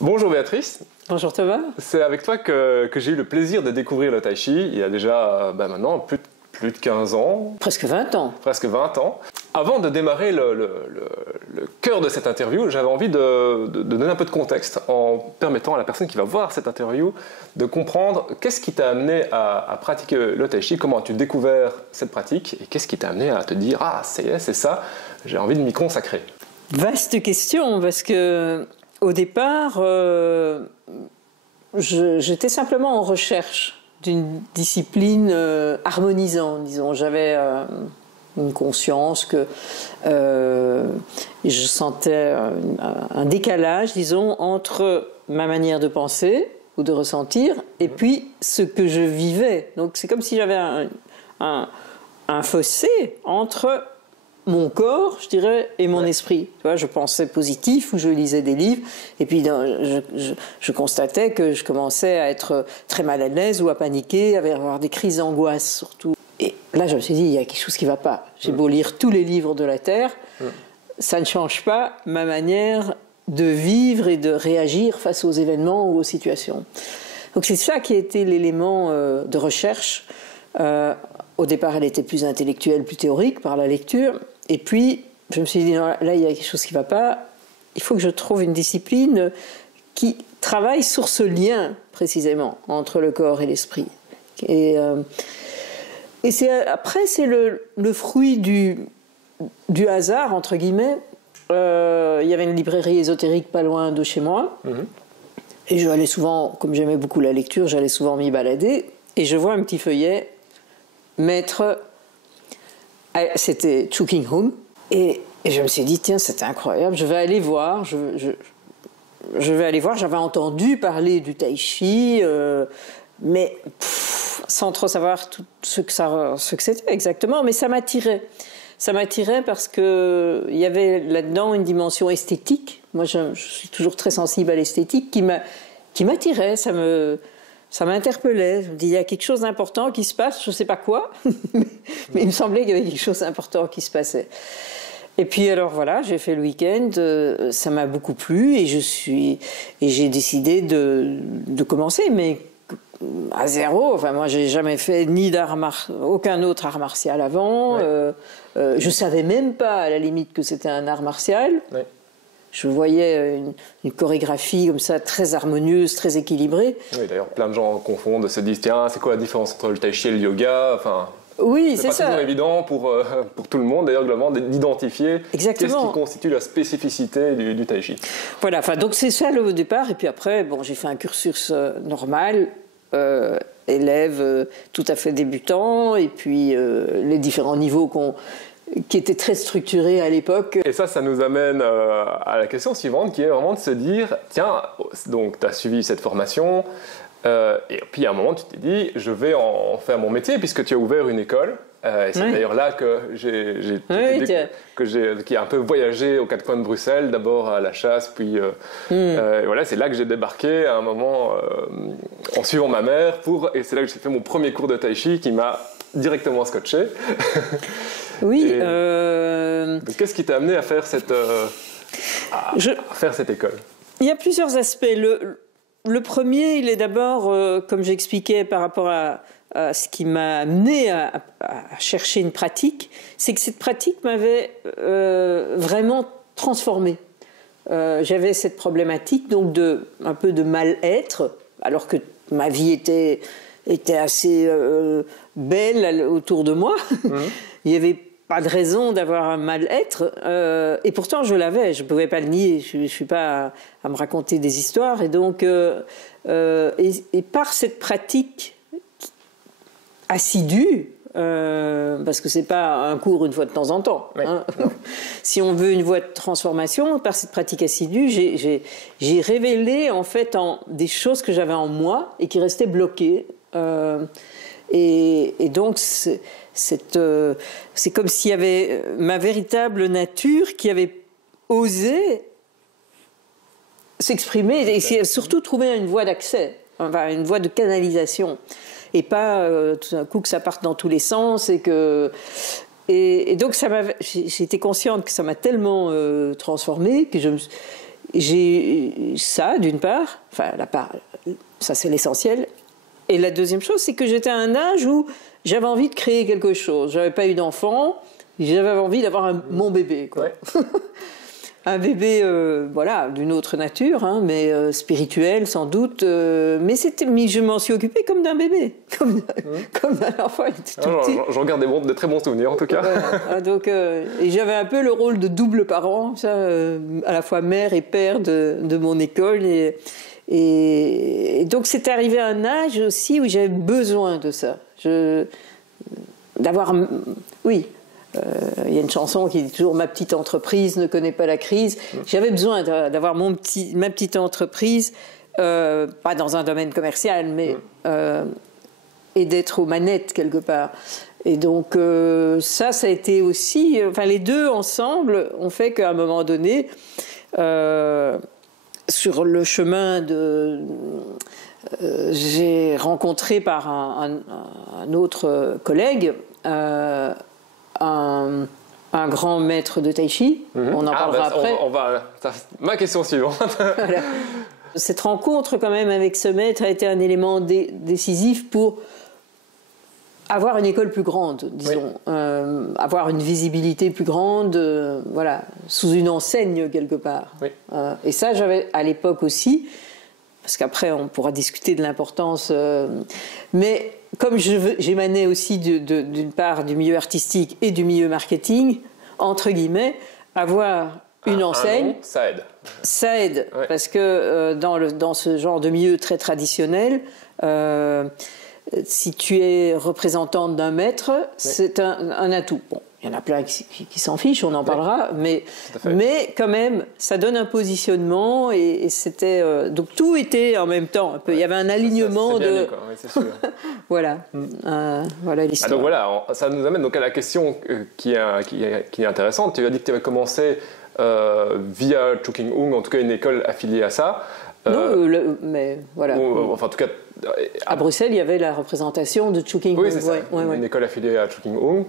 Bonjour Béatrice. Bonjour Thomas. C'est avec toi que j'ai eu le plaisir de découvrir le tai chi il y a déjà maintenant plus de 15 ans. Presque 20 ans. Presque 20 ans. Avant de démarrer le cœur de cette interview, j'avais envie de donner un peu de contexte en permettant à la personne qui va voir cette interview de comprendre qu'est-ce qui t'a amené à pratiquer le tai chi, comment as-tu découvert cette pratique et qu'est-ce qui t'a amené à te dire « Ah, ça y est, c'est ça, j'ai envie de m'y consacrer ». Vaste question parce que au départ, j'étais simplement en recherche d'une discipline harmonisante, disons. J'avais une conscience que je sentais un décalage, disons, entre ma manière de penser ou de ressentir et puis ce que je vivais. Donc c'est comme si j'avais un fossé entre mon corps, je dirais, et mon esprit. Tu vois, je pensais positif ou je lisais des livres, et puis je constatais que je commençais à être très mal à l'aise ou à paniquer, à avoir des crises d'angoisse surtout. Et là, je me suis dit, il y a quelque chose qui ne va pas. J'ai beau lire tous les livres de la Terre, ça ne change pas ma manière de vivre et de réagir face aux événements ou aux situations. Donc c'est ça qui a été l'élément de recherche. Au départ, elle était plus intellectuelle, plus théorique par la lecture. Et puis, je me suis dit, non, là, il y a quelque chose qui ne va pas. Il faut que je trouve une discipline qui travaille sur ce lien, précisément, entre le corps et l'esprit. Et après, c'est le fruit du hasard, entre guillemets. Il y avait une librairie ésotérique pas loin de chez moi. Et j'allais souvent, comme j'aimais beaucoup la lecture, j'allais souvent m'y balader. Et je vois un petit feuillet, Maître... C'était Chu King Hung. Et je me suis dit, tiens, c'est incroyable, je vais aller voir. Je vais aller voir. J'avais entendu parler du tai chi, mais sans trop savoir tout ce que c'était exactement. Mais ça m'attirait. Ça m'attirait parce qu'il y avait là-dedans une dimension esthétique. Moi, je suis toujours très sensible à l'esthétique qui m'attirait. Ça m'interpellait. Je me dis, il y a quelque chose d'important qui se passe, je ne sais pas quoi, mais il me semblait qu'il y avait quelque chose d'important qui se passait. Et puis alors voilà, j'ai fait le week-end, ça m'a beaucoup plu et j'ai décidé de commencer, mais à zéro. Enfin, moi, j'ai jamais fait aucun autre art martial avant. Ouais. Je savais même pas, à la limite, que c'était un art martial. Ouais. Je voyais une chorégraphie comme ça, très harmonieuse, très équilibrée. Oui, d'ailleurs, plein de gens confondent, se disent, tiens, c'est quoi la différence entre le tai chi et le yoga? Enfin, oui, c'est ça. C'est pas toujours évident pour tout le monde, d'ailleurs, globalement, d'identifier qu'est-ce qui constitue la spécificité du tai chi. Voilà, enfin, donc c'est ça au départ. Et puis après, bon, j'ai fait un cursus normal, élève tout à fait débutant, et puis les différents niveaux qui était très structuré à l'époque. Et ça nous amène à la question suivante, qui est vraiment de se dire, tiens, donc tu as suivi cette formation, et puis à un moment tu t'es dit, je vais en faire mon métier, puisque tu as ouvert une école, et c'est d'ailleurs là que qui a un peu voyagé aux quatre coins de Bruxelles, d'abord à la chasse, puis et voilà, c'est là que j'ai débarqué à un moment en suivant ma mère, et c'est là que j'ai fait mon premier cours de tai chi qui m'a directement scotché. Oui. Qu'est-ce qui t'a amené à faire cette école? Il y a plusieurs aspects. Le premier, il est d'abord, comme j'expliquais par rapport à ce qui m'a amené à chercher une pratique, c'est que cette pratique m'avait vraiment transformée. J'avais cette problématique donc un peu de mal-être, alors que ma vie était assez belle autour de moi. Il n'y avait pas de raison d'avoir un mal-être, et pourtant je l'avais, je ne pouvais pas le nier, je ne suis pas à me raconter des histoires, et donc et par cette pratique assidue, parce que c'est pas un cours une fois de temps en temps, oui. Hein. Si on veut une voie de transformation, par cette pratique assidue, j'ai révélé en fait des choses que j'avais en moi et qui restaient bloquées, et donc c'est comme s'il y avait ma véritable nature qui avait osé s'exprimer et surtout trouver une voie d'accès, enfin une voie de canalisation, et pas tout d'un coup que ça parte dans tous les sens et donc j'étais consciente que ça m'a tellement transformée que j'ai ça d'une part, enfin ça c'est l'essentiel. Et la deuxième chose, c'est que j'étais à un âge où j'avais envie de créer quelque chose. J'avais pas eu d'enfant, j'avais envie d'avoir mon bébé, quoi. Ouais. Un bébé, voilà, d'une autre nature, hein, mais spirituel sans doute. Mais je m'en suis occupée comme d'un bébé, comme d'un enfant. J'en garde de très bons souvenirs en tout cas. Voilà. Donc, et j'avais un peu le rôle de double parent, ça, à la fois mère et père de mon école. Et donc c'est arrivé à un âge aussi où j'avais besoin de ça, d'avoir, oui. Il y a une chanson qui dit toujours « Ma petite entreprise ne connaît pas la crise ». J'avais besoin d'avoir ma petite entreprise, pas dans un domaine commercial, mais et d'être aux manettes quelque part. Et donc ça a été aussi... Enfin, les deux ensemble ont fait qu'à un moment donné, sur le chemin j'ai rencontré par un autre collègue un grand maître de tai chi. On en parlera après. Ma question suivante. Voilà. Cette rencontre quand même avec ce maître a été un élément décisif pour avoir une école plus grande, disons, avoir une visibilité plus grande, voilà, sous une enseigne quelque part. Oui. Et ça, j'avais à l'époque aussi, parce qu'après on pourra discuter de l'importance, mais comme j'émanais aussi d'une part du milieu artistique et du milieu marketing, entre guillemets, avoir une enseigne, ça aide. Ça aide, ouais. Parce que dans ce genre de milieu très traditionnel, si tu es représentante d'un maître, ouais. C'est un atout. Bon, il y en a plein qui s'en fichent, on en parlera, mais quand même, ça donne un positionnement et c'était donc tout était en même temps un peu. Il y avait un alignement de. Oui, c'est sûr. Voilà, voilà l'histoire. Donc voilà, ça nous amène donc à la question qui est intéressante. Tu as dit que tu avais commencé via Chungking Ung, en tout cas une école affiliée à ça. Non, mais voilà. Enfin, en tout cas. À Bruxelles, il y avait la représentation de Chungking Ung. Oui, c'est ça. Une école affiliée à Chungking Ung.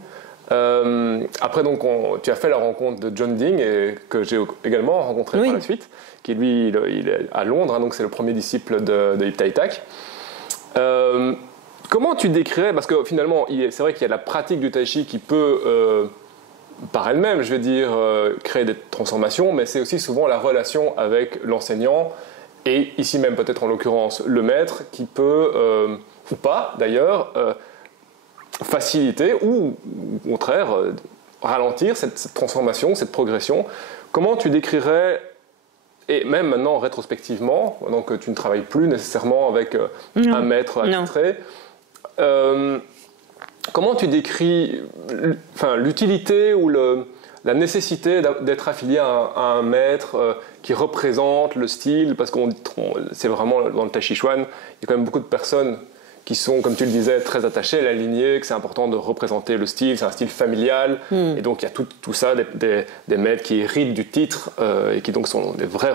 Après, donc, tu as fait la rencontre de John Ding, que j'ai également rencontré par la suite, qui lui, il est à Londres, hein, donc c'est le premier disciple de Ip Tai Tak. Comment tu décrirais, parce que finalement, c'est vrai qu'il y a la pratique du Tai Chi qui peut, par elle-même, je vais dire, créer des transformations, mais c'est aussi souvent la relation avec l'enseignant, et ici même peut-être en l'occurrence le maître, qui peut, ou pas d'ailleurs, faciliter ou au contraire ralentir cette transformation, cette progression. Comment tu décrirais, et même maintenant rétrospectivement, donc tu ne travailles plus nécessairement avec un maître attitré, comment tu décris l'utilité ou la nécessité d'être affilié à un maître qui représente le style, parce que c'est vraiment dans le Tai Chi Chuan, il y a quand même beaucoup de personnes qui sont, comme tu le disais, très attachés à la lignée, que c'est important de représenter le style, c'est un style familial, et donc il y a tout ça, des maîtres qui héritent du titre, et qui donc sont les vrais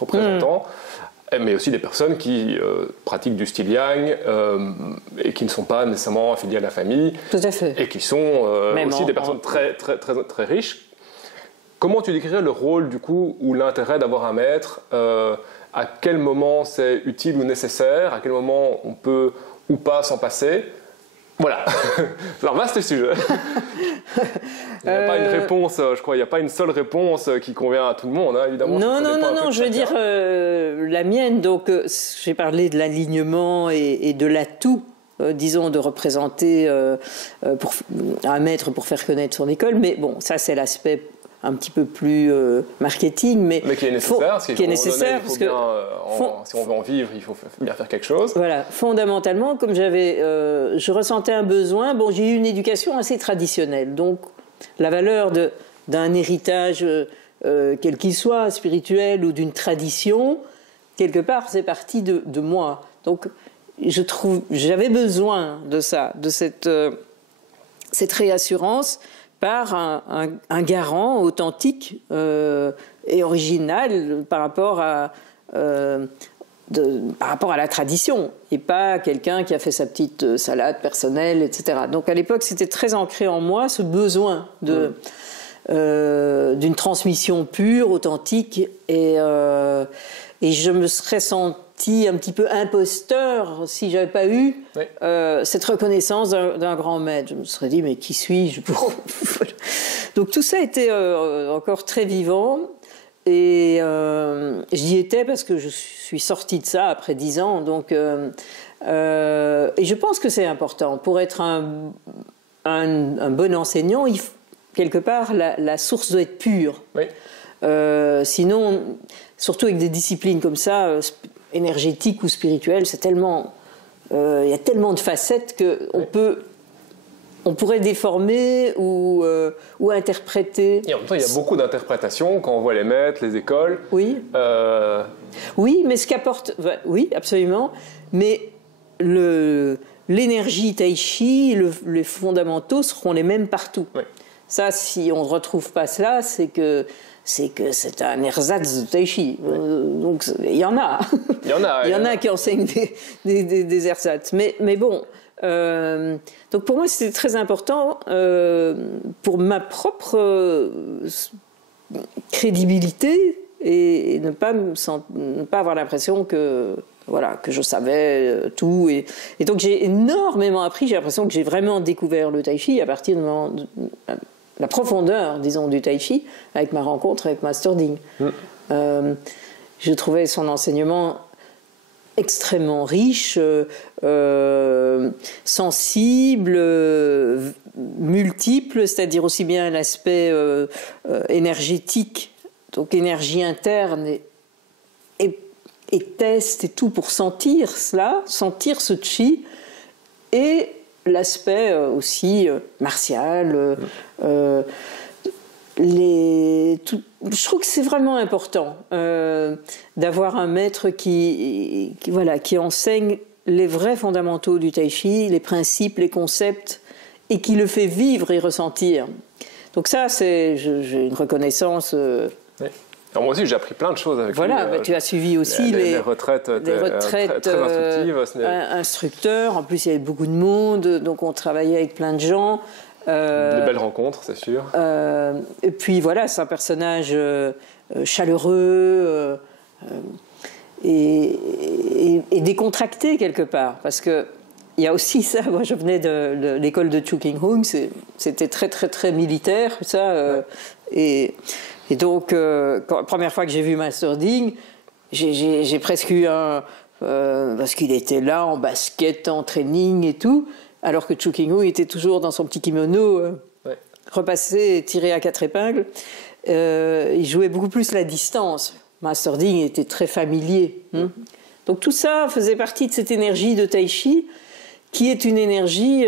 représentants, mais aussi des personnes qui pratiquent du style yang, et qui ne sont pas nécessairement affiliées à la famille, tout à fait. Et qui sont aussi des personnes très, très, très, très riches. Comment tu décrirais le rôle, du coup, ou l'intérêt d'avoir un maître, à quel moment c'est utile ou nécessaire, à quel moment on peut ou pas s'en passer. Voilà, c'est un vaste sujet. Il n'y a pas une réponse, je crois, il n'y a pas une seule réponse qui convient à tout le monde, hein, évidemment. Non, je veux dire, la mienne, donc j'ai parlé de l'alignement et de l'atout, disons, de représenter un maître pour faire connaître son école, mais bon, ça c'est l'aspect un petit peu plus marketing, mais qui est nécessaire, parce que si on veut en vivre, il faut bien faire quelque chose. Voilà, fondamentalement, comme je ressentais un besoin, bon, j'ai eu une éducation assez traditionnelle, donc la valeur d'un héritage, quel qu'il soit, spirituel ou d'une tradition, quelque part, c'est parti de moi. Donc, j'avais besoin de ça, de cette réassurance, par un garant authentique et original par rapport à la tradition, et pas quelqu'un qui a fait sa petite salade personnelle, etc. Donc à l'époque, c'était très ancré en moi, ce besoin d'une transmission pure, authentique, et je me serais senti un petit peu imposteur si j'avais pas eu cette reconnaissance d'un grand maître. Je me serais dit, mais qui suis-je pour... Donc tout ça était encore très vivant, et j'y étais parce que je suis sortie de ça après 10 ans, donc et je pense que c'est important pour être un bon enseignant. Quelque part, la source doit être pure. Oui. Sinon, surtout avec des disciplines comme ça, énergétiques ou spirituelles, c'est tellement, il y a tellement de facettes qu'on pourrait déformer ou interpréter. Et en même temps, il y a beaucoup d'interprétations quand on voit les maîtres, les écoles. Oui. Oui, mais ce qu'apporte, oui, absolument. Mais l'énergie tai chi, les fondamentaux seront les mêmes partout. Oui. Ça, si on ne retrouve pas cela, c'est que c'est un ersatz de tai chi. Donc, il y en a. Il y en a qui enseignent des ersatz. Mais bon, donc pour moi, c'était très important pour ma propre crédibilité et ne pas avoir l'impression que je savais tout. Et donc, j'ai énormément appris. J'ai l'impression que j'ai vraiment découvert le tai chi à partir de la profondeur, disons, du tai chi, avec ma rencontre avec Master Ding. Je trouvais son enseignement extrêmement riche, sensible, multiple, c'est-à-dire aussi bien l'aspect énergétique, donc énergie interne et test et tout pour sentir cela, sentir ce chi, et l'aspect aussi martial. Je trouve que c'est vraiment important d'avoir un maître qui enseigne les vrais fondamentaux du tai chi, les principes, les concepts, et qui le fait vivre et ressentir. Donc ça, j'ai une reconnaissance. Oui. Alors moi aussi, j'ai appris plein de choses avec lui. Voilà, tu as suivi aussi les retraites très instructives. Instructeur, en plus il y avait beaucoup de monde, donc on travaillait avec plein de gens. De belles rencontres, c'est sûr. Et puis voilà, c'est un personnage chaleureux et décontracté quelque part, parce que il y a aussi ça. Moi, je venais de l'école de Chu King Hung, c'était très très très militaire, ça. Et donc, la première fois que j'ai vu Master Ding, j'ai presque eu parce qu'il était là en basket, en training et tout, alors que Chu King Hung était toujours dans son petit kimono, repassé, tiré à 4 épingles. Il jouait beaucoup plus la distance. Master Ding était très familier. Donc tout ça faisait partie de cette énergie de tai chi, qui est une énergie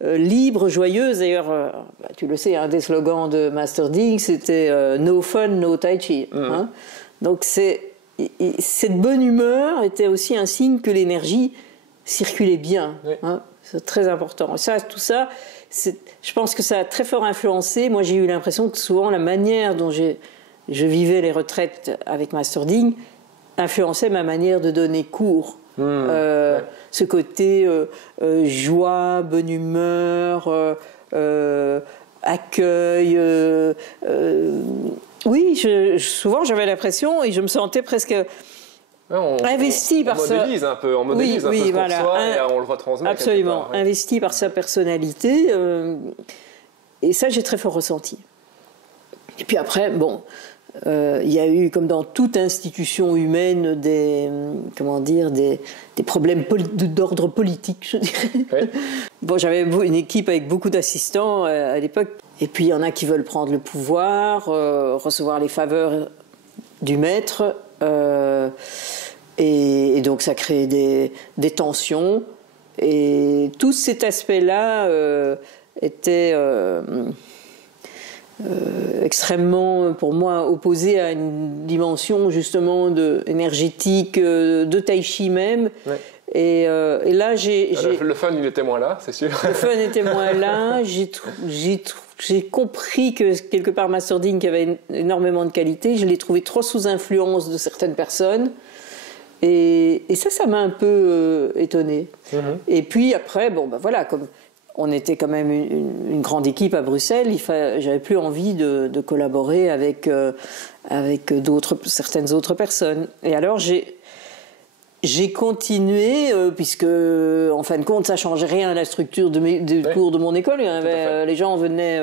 libre, joyeuse. D'ailleurs, tu le sais, un des slogans de Master Ding, c'était No fun, no tai chi. Donc cette bonne humeur était aussi un signe que l'énergie circulait bien. C'est très important. Tout ça, je pense que ça a très fort influencé. Moi, j'ai eu l'impression que souvent la manière dont je vivais les retraites avec Master Ding influençait ma manière de donner cours. Ce côté joie, bonne humeur, accueil. Oui, souvent j'avais l'impression et je me sentais presque investi par ça. On modélise un peu ce qu'on reçoit et on le retransmet. Absolument, investi par sa personnalité. Et ça, j'ai très fort ressenti. Et puis après, bon... il y a eu, comme dans toute institution humaine, des problèmes d'ordre politique, je dirais. Oui. Bon, j'avais une équipe avec beaucoup d'assistants à l'époque. Et puis, il y en a qui veulent prendre le pouvoir, recevoir les faveurs du maître. Et donc, ça crée des tensions. Et tout cet aspect-là était... extrêmement, pour moi, opposé à une dimension justement énergétique, de tai chi même. Ouais. Et là, le fun, il était moins là, c'est sûr. Le fun était moins là. J'ai compris que quelque part Master Ding, qui avait énormément de qualités, je l'ai trouvé trop sous influence de certaines personnes. Et ça m'a un peu étonnée. Et puis après, bon, ben voilà, comme on était quand même une grande équipe à Bruxelles. J'avais plus envie de collaborer avec certaines autres personnes. Et alors j'ai continué, puisque en fin de compte, ça changeait rien à la structure du cours de mon école. Les gens venaient,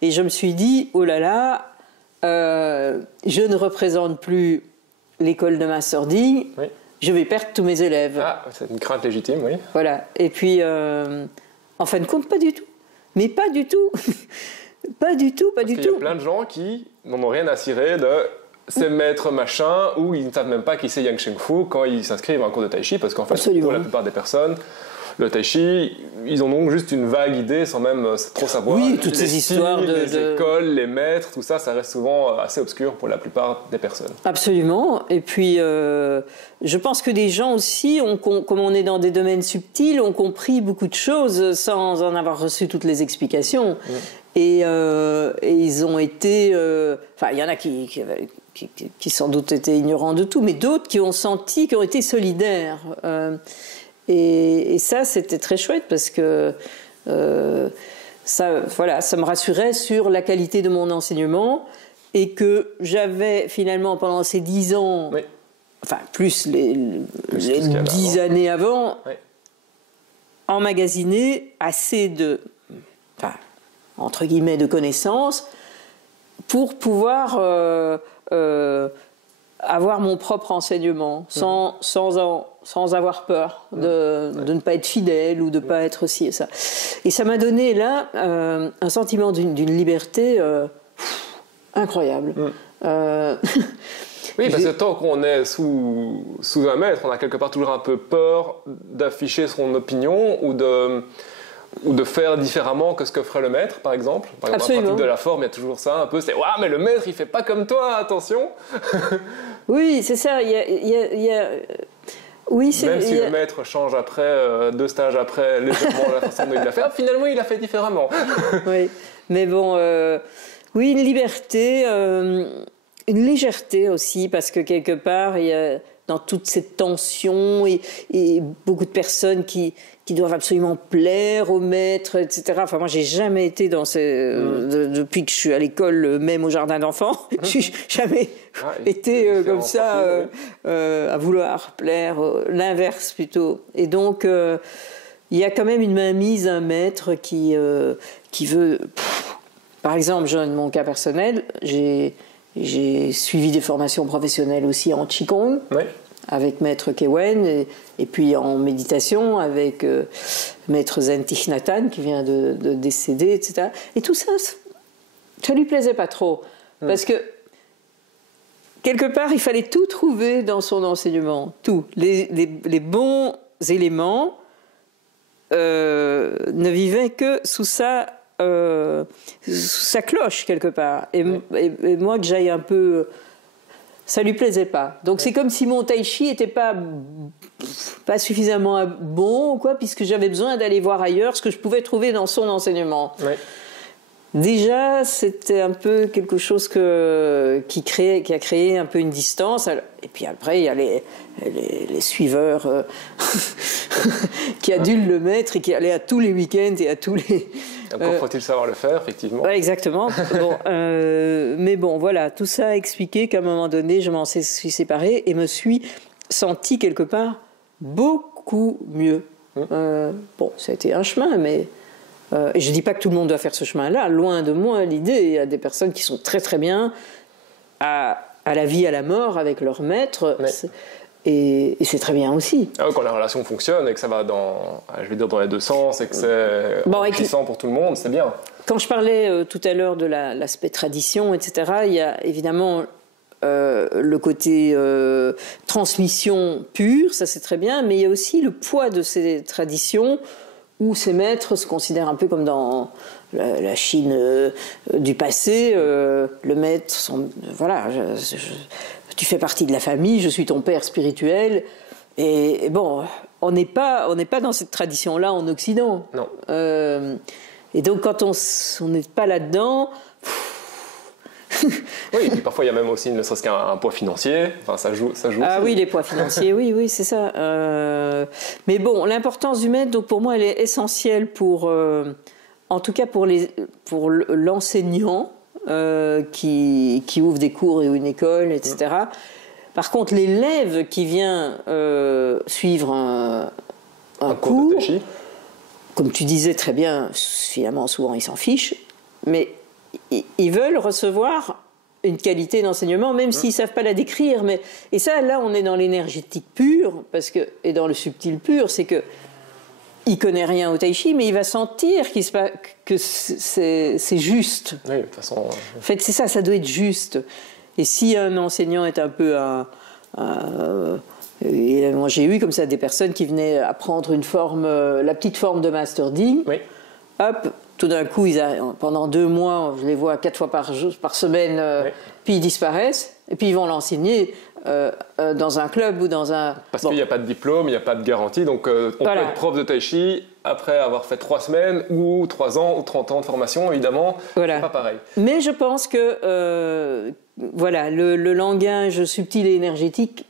et je me suis dit, oh là là, je ne représente plus l'école de Masterding, je vais perdre tous mes élèves. Ah, c'est une crainte légitime, oui. Voilà. Et puis, en fin de compte, pas du tout. Mais pas du tout. Pas du tout. Il y a plein de gens qui n'en ont rien à cirer de ces maîtres machin, ou ils ne savent même pas qui c'est Yang Sheng-Fu quand ils s'inscrivent à un cours de Tai Chi, parce qu'en fait, pour la plupart des personnes, le Tai Chi, ils en ont juste une vague idée sans même trop savoir. Oui, toutes ces histoires les écoles, les maîtres, tout ça, ça reste souvent assez obscur pour la plupart des personnes. Absolument. Et puis, je pense que des gens aussi, comme on est dans des domaines subtils, ont compris beaucoup de choses sans en avoir reçu toutes les explications. Et ils ont été... Enfin, il y en a qui sans doute étaient ignorants de tout, mais d'autres qui ont senti, qui ont été solidaires. Et ça, c'était très chouette parce que ça me rassurait sur la qualité de mon enseignement et que j'avais finalement pendant ces 10 ans, enfin plus les 10 années avant, emmagasiné assez de, entre guillemets, de connaissances pour pouvoir avoir mon propre enseignement sans avoir peur de ne pas être fidèle ou de ne pas être ci et ça. Et ça m'a donné là un sentiment d'une liberté incroyable. Oui, parce que tant qu'on est sous un maître, on a quelque part toujours un peu peur d'afficher son opinion ou de faire différemment que ce que ferait le maître, par exemple. Par exemple, en pratique de la forme, il y a toujours ça, un peu, c'est « Waouh, mais le maître, il fait pas comme toi, attention !» Oui, c'est ça, oui, même si le maître change après, 2 stages après, légèrement la façon dont il l'a fait, finalement, il l'a fait différemment. Oui, mais bon, oui, une liberté, une légèreté aussi, parce que quelque part, il y a dans toute cette tension et beaucoup de personnes qui doivent absolument plaire au maître, etc. Enfin, moi, j'ai jamais été dans depuis que je suis à l'école, même au jardin d'enfants, j'ai jamais été comme ça à vouloir plaire, l'inverse plutôt. Et donc, il y a quand même une mainmise, un maître qui veut... Par exemple, je donne mon cas personnel, j'ai suivi des formations professionnelles aussi en Qigong, avec Maître Kewen, et puis en méditation avec Maître Zen Thich Nhat Hanh, qui vient de décéder, etc. Et tout ça, ça lui plaisait pas trop. Parce que, quelque part, il fallait tout trouver dans son enseignement. Tout. Les bons éléments ne vivaient que sous sa cloche quelque part et moi que j'aille un peu, ça lui plaisait pas, donc c'est comme si mon tai chi était pas suffisamment bon, quoi, puisque j'avais besoin d'aller voir ailleurs ce que je pouvais trouver dans son enseignement. Déjà, c'était un peu quelque chose qui a créé un peu une distance. Et puis après, il y a les suiveurs qui adulent le maître et qui allaient à tous les week-ends et à tous les... Encore faut-il savoir le faire, effectivement. Ouais, exactement. Bon, mais bon, voilà, tout ça a expliqué qu'à un moment donné, je m'en suis séparée et me suis sentie quelque part beaucoup mieux. Bon, ça a été un chemin, mais... et je ne dis pas que tout le monde doit faire ce chemin-là, loin de moi l'idée. Il y a des personnes qui sont très très bien à la vie, à la mort avec leur maître, et c'est très bien aussi. Quand la relation fonctionne et que ça va dans les deux sens et que c'est enrichissant pour tout le monde, c'est bien. Quand je parlais tout à l'heure de l'aspect tradition, etc., il y a évidemment le côté transmission pure, ça c'est très bien, mais il y a aussi le poids de ces traditions où ces maîtres se considèrent un peu comme dans la Chine du passé. Le maître, voilà, tu fais partie de la famille, je suis ton père spirituel. Et bon, on n'est pas dans cette tradition-là en Occident. Non. Et donc, quand on n'est pas là-dedans, Oui, et puis parfois il y a même aussi ne serait-ce qu'un poids financier, enfin ça joue Ah aussi. oui, les poids financiers, oui, c'est ça. Mais bon, l'importance du maître, donc pour moi, elle est essentielle en tout cas pour l'enseignant qui ouvre des cours ou une école, etc. Par contre, l'élève qui vient suivre un cours de tai chi, comme tu disais très bien, finalement, souvent ils s'en fichent, mais ils veulent recevoir une qualité d'enseignement, même s'ils ne savent pas la décrire. Et ça, là, on est dans l'énergétique pure, et dans le subtil pur, c'est que il connaît rien au tai chi, mais il va sentir que c'est juste. Oui, de toute façon. En fait, c'est ça, ça doit être juste. Et si un enseignant est un peu et moi, j'ai eu comme ça des personnes qui venaient apprendre la petite forme de masterding. Oui. Hop, tout d'un coup, pendant 2 mois, je les vois 4 fois par semaine, puis ils disparaissent, et puis ils vont l'enseigner dans un club ou dans un... Parce qu'il n'y a pas de diplôme, il n'y a pas de garantie, donc on peut être prof de tai chi après avoir fait 3 semaines, ou 3 ans, ou 30 ans de formation, évidemment, c'est pas pareil. Mais je pense que le langage subtil et énergétique,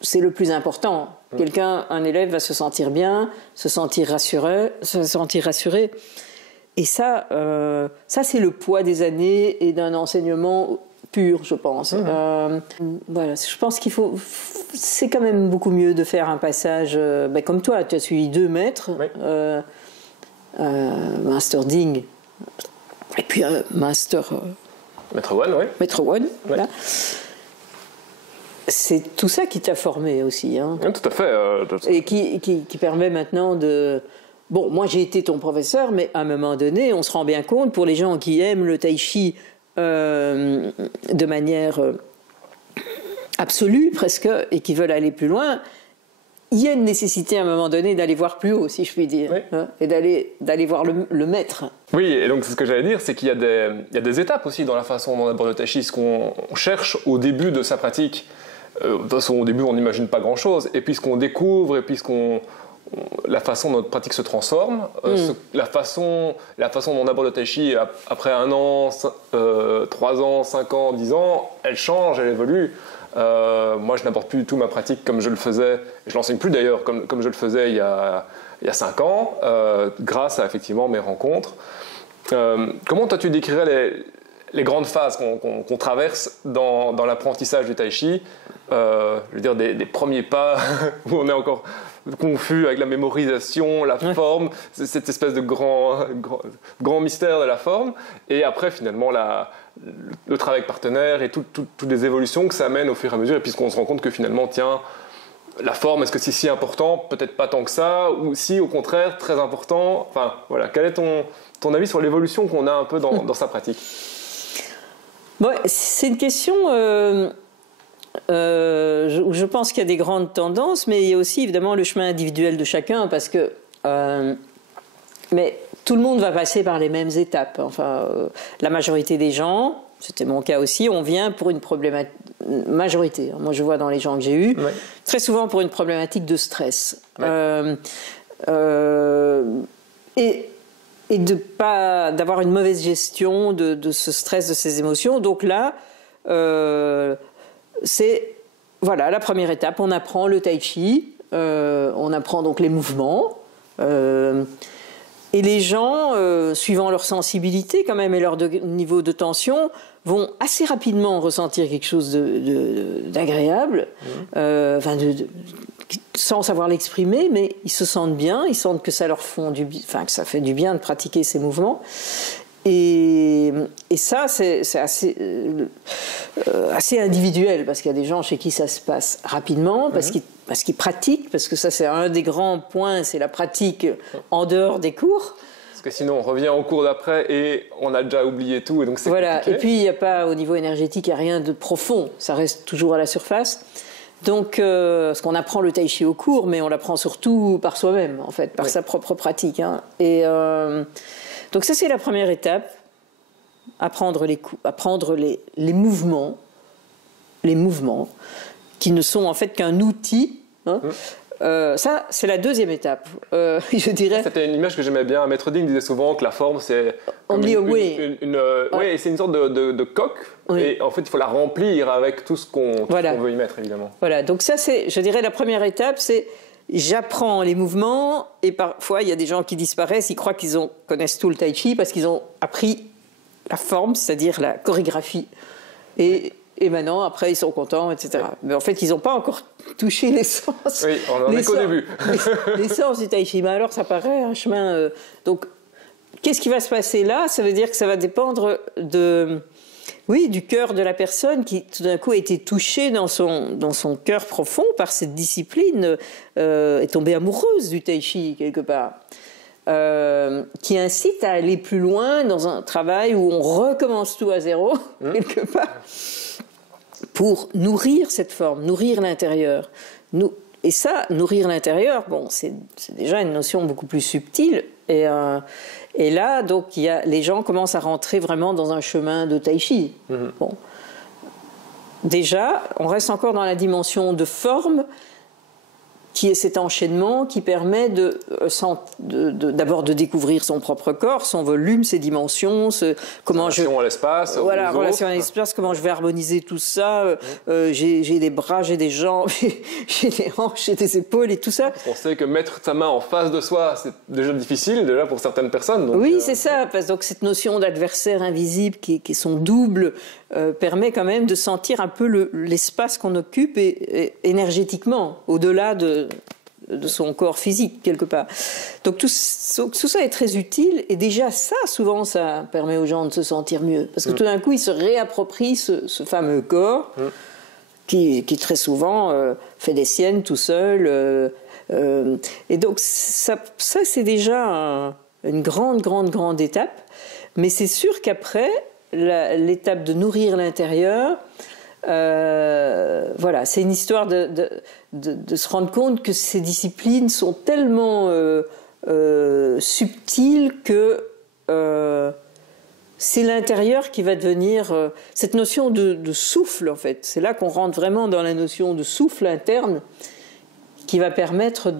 c'est le plus important. Un élève va se sentir bien, se sentir rassuré. Et ça c'est le poids des années et d'un enseignement pur, je pense. Je pense c'est quand même beaucoup mieux de faire un passage, comme toi, tu as suivi 2 maîtres, masterding, et puis maître one, oui. Maître one, voilà. C'est tout ça qui t'a formé aussi. Hein. Tout à fait. Et qui permet maintenant de... Bon, moi j'ai été ton professeur, mais à un moment donné, on se rend bien compte, pour les gens qui aiment le tai chi de manière absolue presque, et qui veulent aller plus loin, il y a une nécessité à un moment donné d'aller voir plus haut, si je puis dire, et d'aller voir le maître. Oui, et donc ce que j'allais dire, c'est qu'il y a des étapes aussi dans la façon dont on aborde le tai chi, ce qu'on cherche au début de sa pratique. De toute façon, au début, on n'imagine pas grand-chose. Et puis, ce qu'on découvre, et puis la façon dont notre pratique se transforme, la façon dont on aborde le tai chi après 1 an, 3 ans, 5 ans, 10 ans, elle change, elle évolue. Moi, je n'aborde plus du tout ma pratique comme je le faisais. Je l'enseigne plus d'ailleurs comme je le faisais il y a 5 ans, grâce à effectivement mes rencontres. Comment toi tu décrirais les grandes phases qu'on traverse dans l'apprentissage du tai chi, je veux dire des premiers pas où on est encore confus avec la mémorisation, la forme, cette espèce de grand mystère de la forme, et après finalement le travail avec partenaire et toutes les évolutions que ça amène au fur et à mesure, et puis qu'on se rend compte que finalement, tiens, la forme, est-ce que c'est si important? Peut-être pas tant que ça, ou si au contraire, très important. Enfin voilà, quel est ton avis sur l'évolution qu'on a un peu dans sa pratique? Bon, c'est une question où je pense qu'il y a des grandes tendances, mais il y a aussi évidemment le chemin individuel de chacun, parce que mais tout le monde va passer par les mêmes étapes. Enfin, la majorité des gens, c'était mon cas aussi, on vient pour une problématique majorité. Moi, je vois dans les gens que j'ai eus, très souvent pour une problématique de stress. Et d'avoir une mauvaise gestion de ce stress, de ces émotions. Donc là, c'est la première étape. On apprend le tai chi, on apprend donc les mouvements. Et les gens, suivant leur sensibilité quand même et leur niveau de tension, vont assez rapidement ressentir quelque chose d'agréable, sans savoir l'exprimer, mais ils se sentent bien, ils sentent que ça leur que ça fait du bien de pratiquer ces mouvements. Et ça, c'est assez individuel, parce qu'il y a des gens chez qui ça se passe rapidement, parce qu'ils pratiquent, parce que ça, c'est un des grands points, c'est la pratique en dehors des cours. Parce que sinon, on revient au cours d'après et on a déjà oublié tout, et donc c'est compliqué. Et puis, il n'y a pas, au niveau énergétique, il n'y a rien de profond, ça reste toujours à la surface. Donc, parce qu'on apprend le tai chi au cours, mais on l'apprend surtout par soi-même, en fait, par sa propre pratique. Hein. Et donc ça, c'est la première étape, apprendre les mouvements, qui ne sont en fait qu'un outil Ça, c'est la deuxième étape. Je dirais. C'était une image que j'aimais bien. Maître Ding disait souvent que la forme, c'est Only a way. Ouais, c'est une sorte de coque. Oui. Et en fait, il faut la remplir avec tout ce qu'on veut y mettre, évidemment. Voilà. Donc ça, c'est, je dirais, la première étape, c'est j'apprends les mouvements. Et parfois, il y a des gens qui disparaissent. Ils croient qu'ils connaissent tout le tai chi parce qu'ils ont appris la forme, c'est-à-dire la chorégraphie. Et maintenant, après, ils sont contents, etc. Oui. Mais en fait, ils n'ont pas encore touché l'essence. Oui, on n'en est qu'au début. L'essence du tai chi. Mais alors, ça paraît un chemin. Donc, qu'est-ce qui va se passer là? Ça veut dire que ça va dépendre du cœur de la personne qui, tout d'un coup, a été touchée dans son cœur profond par cette discipline, est tombée amoureuse du tai chi, quelque part. Qui incite à aller plus loin dans un travail où on recommence tout à zéro, quelque part. Pour nourrir cette forme, nourrir l'intérieur. Et ça, nourrir l'intérieur, bon, c'est déjà une notion beaucoup plus subtile. Et là, donc, les gens commencent à rentrer vraiment dans un chemin de tai chi. Bon. Déjà, on reste encore dans la dimension de forme, qui est cet enchaînement qui permet d'abord de découvrir son propre corps, son volume, ses dimensions, relation à l'espace, voilà, relation à l'espace, comment je vais harmoniser tout ça. J'ai des bras, j'ai des jambes, j'ai des hanches, j'ai des épaules et tout ça. On sait que mettre sa main en face de soi, c'est déjà difficile, déjà pour certaines personnes. Donc, oui, c'est ça, parce que donc cette notion d'adversaire invisible qui est son double permet quand même de sentir un peu l'espace qu'on occupe et énergétiquement, au-delà de son corps physique, quelque part. Donc tout ça est très utile, et déjà ça, souvent, ça permet aux gens de se sentir mieux. Parce que tout d'un coup, ils se réapproprient ce fameux corps qui très souvent fait des siennes tout seul. Et donc ça c'est déjà une grande étape. Mais c'est sûr qu'après, l'étape de nourrir l'intérieur, voilà, c'est une histoire de se rendre compte que ces disciplines sont tellement subtiles que c'est l'intérieur qui va devenir cette notion de souffle, en fait. C'est là qu'on rentre vraiment dans la notion de souffle interne qui va permettre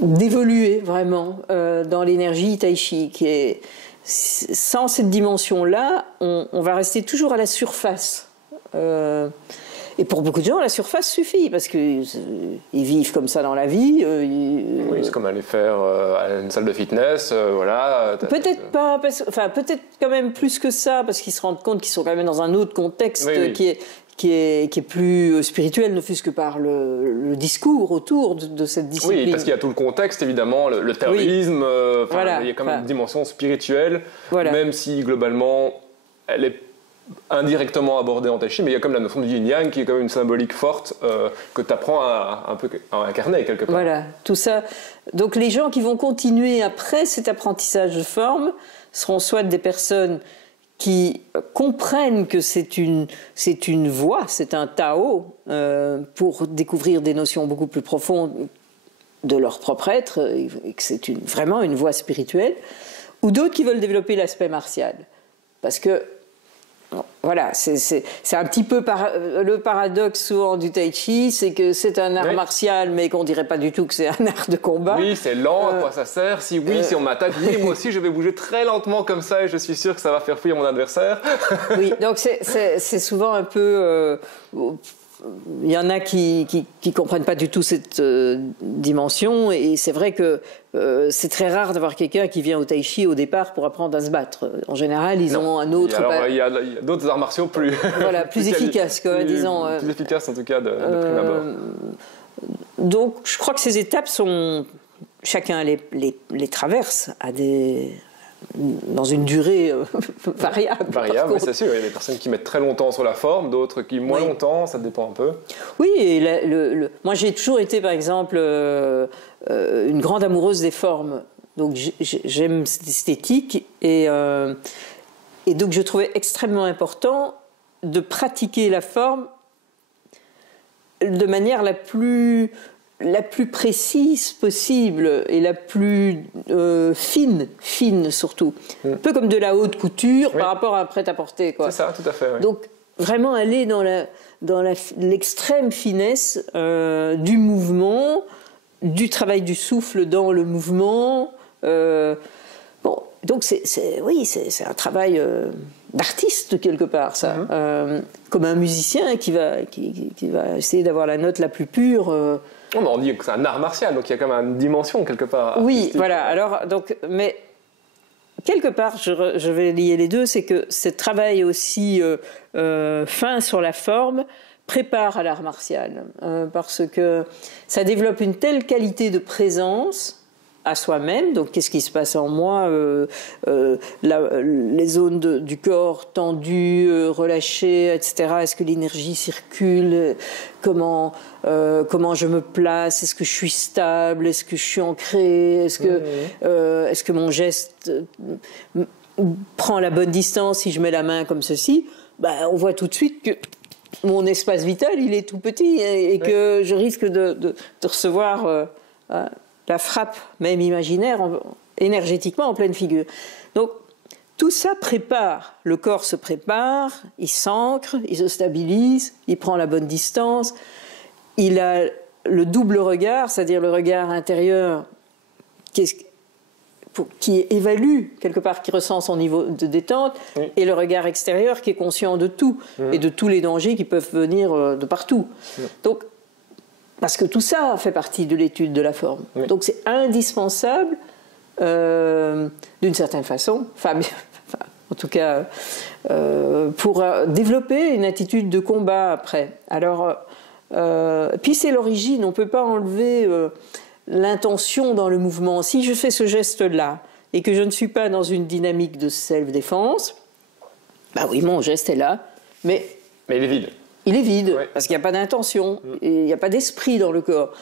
d'évoluer vraiment dans l'énergie tai chi, qui est sans cette dimension-là, on va rester toujours à la surface. Et pour beaucoup de gens, la surface suffit, parce qu'ils vivent comme ça dans la vie. Oui, c'est comme aller faire à une salle de fitness, voilà. Peut-être pas, peut-être quand même plus que ça, parce qu'ils se rendent compte qu'ils sont quand même dans un autre contexte qui est plus spirituel, ne fût-ce que par le discours autour de cette discipline. Oui, parce qu'il y a tout le contexte, évidemment, le taoïsme, voilà, il y a quand même une dimension spirituelle, même si globalement elle est indirectement abordée en tai chi, mais il y a comme la notion du yin-yang qui est quand même une symbolique forte que tu apprends un peu à incarner quelque part. Voilà, tout ça. Donc les gens qui vont continuer après cet apprentissage de forme seront soit des personnes qui comprennent que c'est une voie, c'est un Tao, pour découvrir des notions beaucoup plus profondes de leur propre être, et que c'est vraiment une voie spirituelle, ou d'autres qui veulent développer l'aspect martial. Parce que, voilà, c'est un petit peu le paradoxe souvent du tai chi, c'est que c'est un art martial, mais qu'on dirait pas du tout que c'est un art de combat. Oui, c'est lent, à quoi ça sert? Si on m'attaque, oui, moi aussi je vais bouger très lentement comme ça et je suis sûr que ça va faire fuir mon adversaire. Oui, donc c'est souvent un peu... il y en a qui comprennent pas du tout cette dimension, et c'est vrai que c'est très rare d'avoir quelqu'un qui vient au tai chi au départ pour apprendre à se battre. En général, ils ont un autre... Il y a d'autres arts martiaux plus... Voilà, plus efficaces, disons. Plus efficaces, en tout cas, de prime abord. Donc, je crois que ces étapes sont... Chacun les traverse dans une durée variable. Variable, mais c'est sûr. Il y a des personnes qui mettent très longtemps sur la forme, d'autres qui moins longtemps, ça dépend un peu. Oui, et moi j'ai toujours été, par exemple, une grande amoureuse des formes. Donc j'aime cette esthétique, et donc je trouvais extrêmement important de pratiquer la forme de manière la plus précise possible et la plus fine surtout. Un peu comme de la haute couture par rapport à un prêt-à-porter. C'est ça, tout à fait. Oui. Donc vraiment aller dans l'extrême finesse du mouvement, du travail du souffle dans le mouvement. Bon, donc c'est un travail d'artiste quelque part, ça. Comme un musicien qui va essayer d'avoir la note la plus pure. On dit que c'est un art martial, donc il y a quand même une dimension quelque part. Oui, artistique. voilà. Alors, donc, mais quelque part, je vais lier les deux, c'est que ce travail aussi fin sur la forme prépare à l'art martial, parce que ça développe une telle qualité de présence à soi-même. Donc, qu'est-ce qui se passe en moi, les zones du corps tendues, relâchées, etc. Est-ce que l'énergie circule? Comment je me place? Est-ce que je suis stable? Est-ce que je suis ancré? Est-ce que mon geste prend la bonne distance si je mets la main comme ceci? On voit tout de suite que mon espace vital, il est tout petit et que je risque de recevoir la frappe, même imaginaire, énergétiquement en pleine figure. Donc, tout ça prépare. Le corps se prépare, il s'ancre, il se stabilise, il prend la bonne distance. Il a le double regard, c'est-à-dire le regard intérieur qui évalue, quelque part, qui ressent son niveau de détente, et le regard extérieur qui est conscient de tout, et de tous les dangers qui peuvent venir de partout. Donc, parce que tout ça fait partie de l'étude de la forme. Donc c'est indispensable, d'une certaine façon, en tout cas, pour développer une attitude de combat après. Alors, puis c'est l'origine, on ne peut pas enlever l'intention dans le mouvement. Si je fais ce geste-là et que je ne suis pas dans une dynamique de self-défense, oui, mon geste est là, mais il est vide. Il est vide, parce qu'il n'y a pas d'intention, et il n'y a pas d'esprit dans le corps.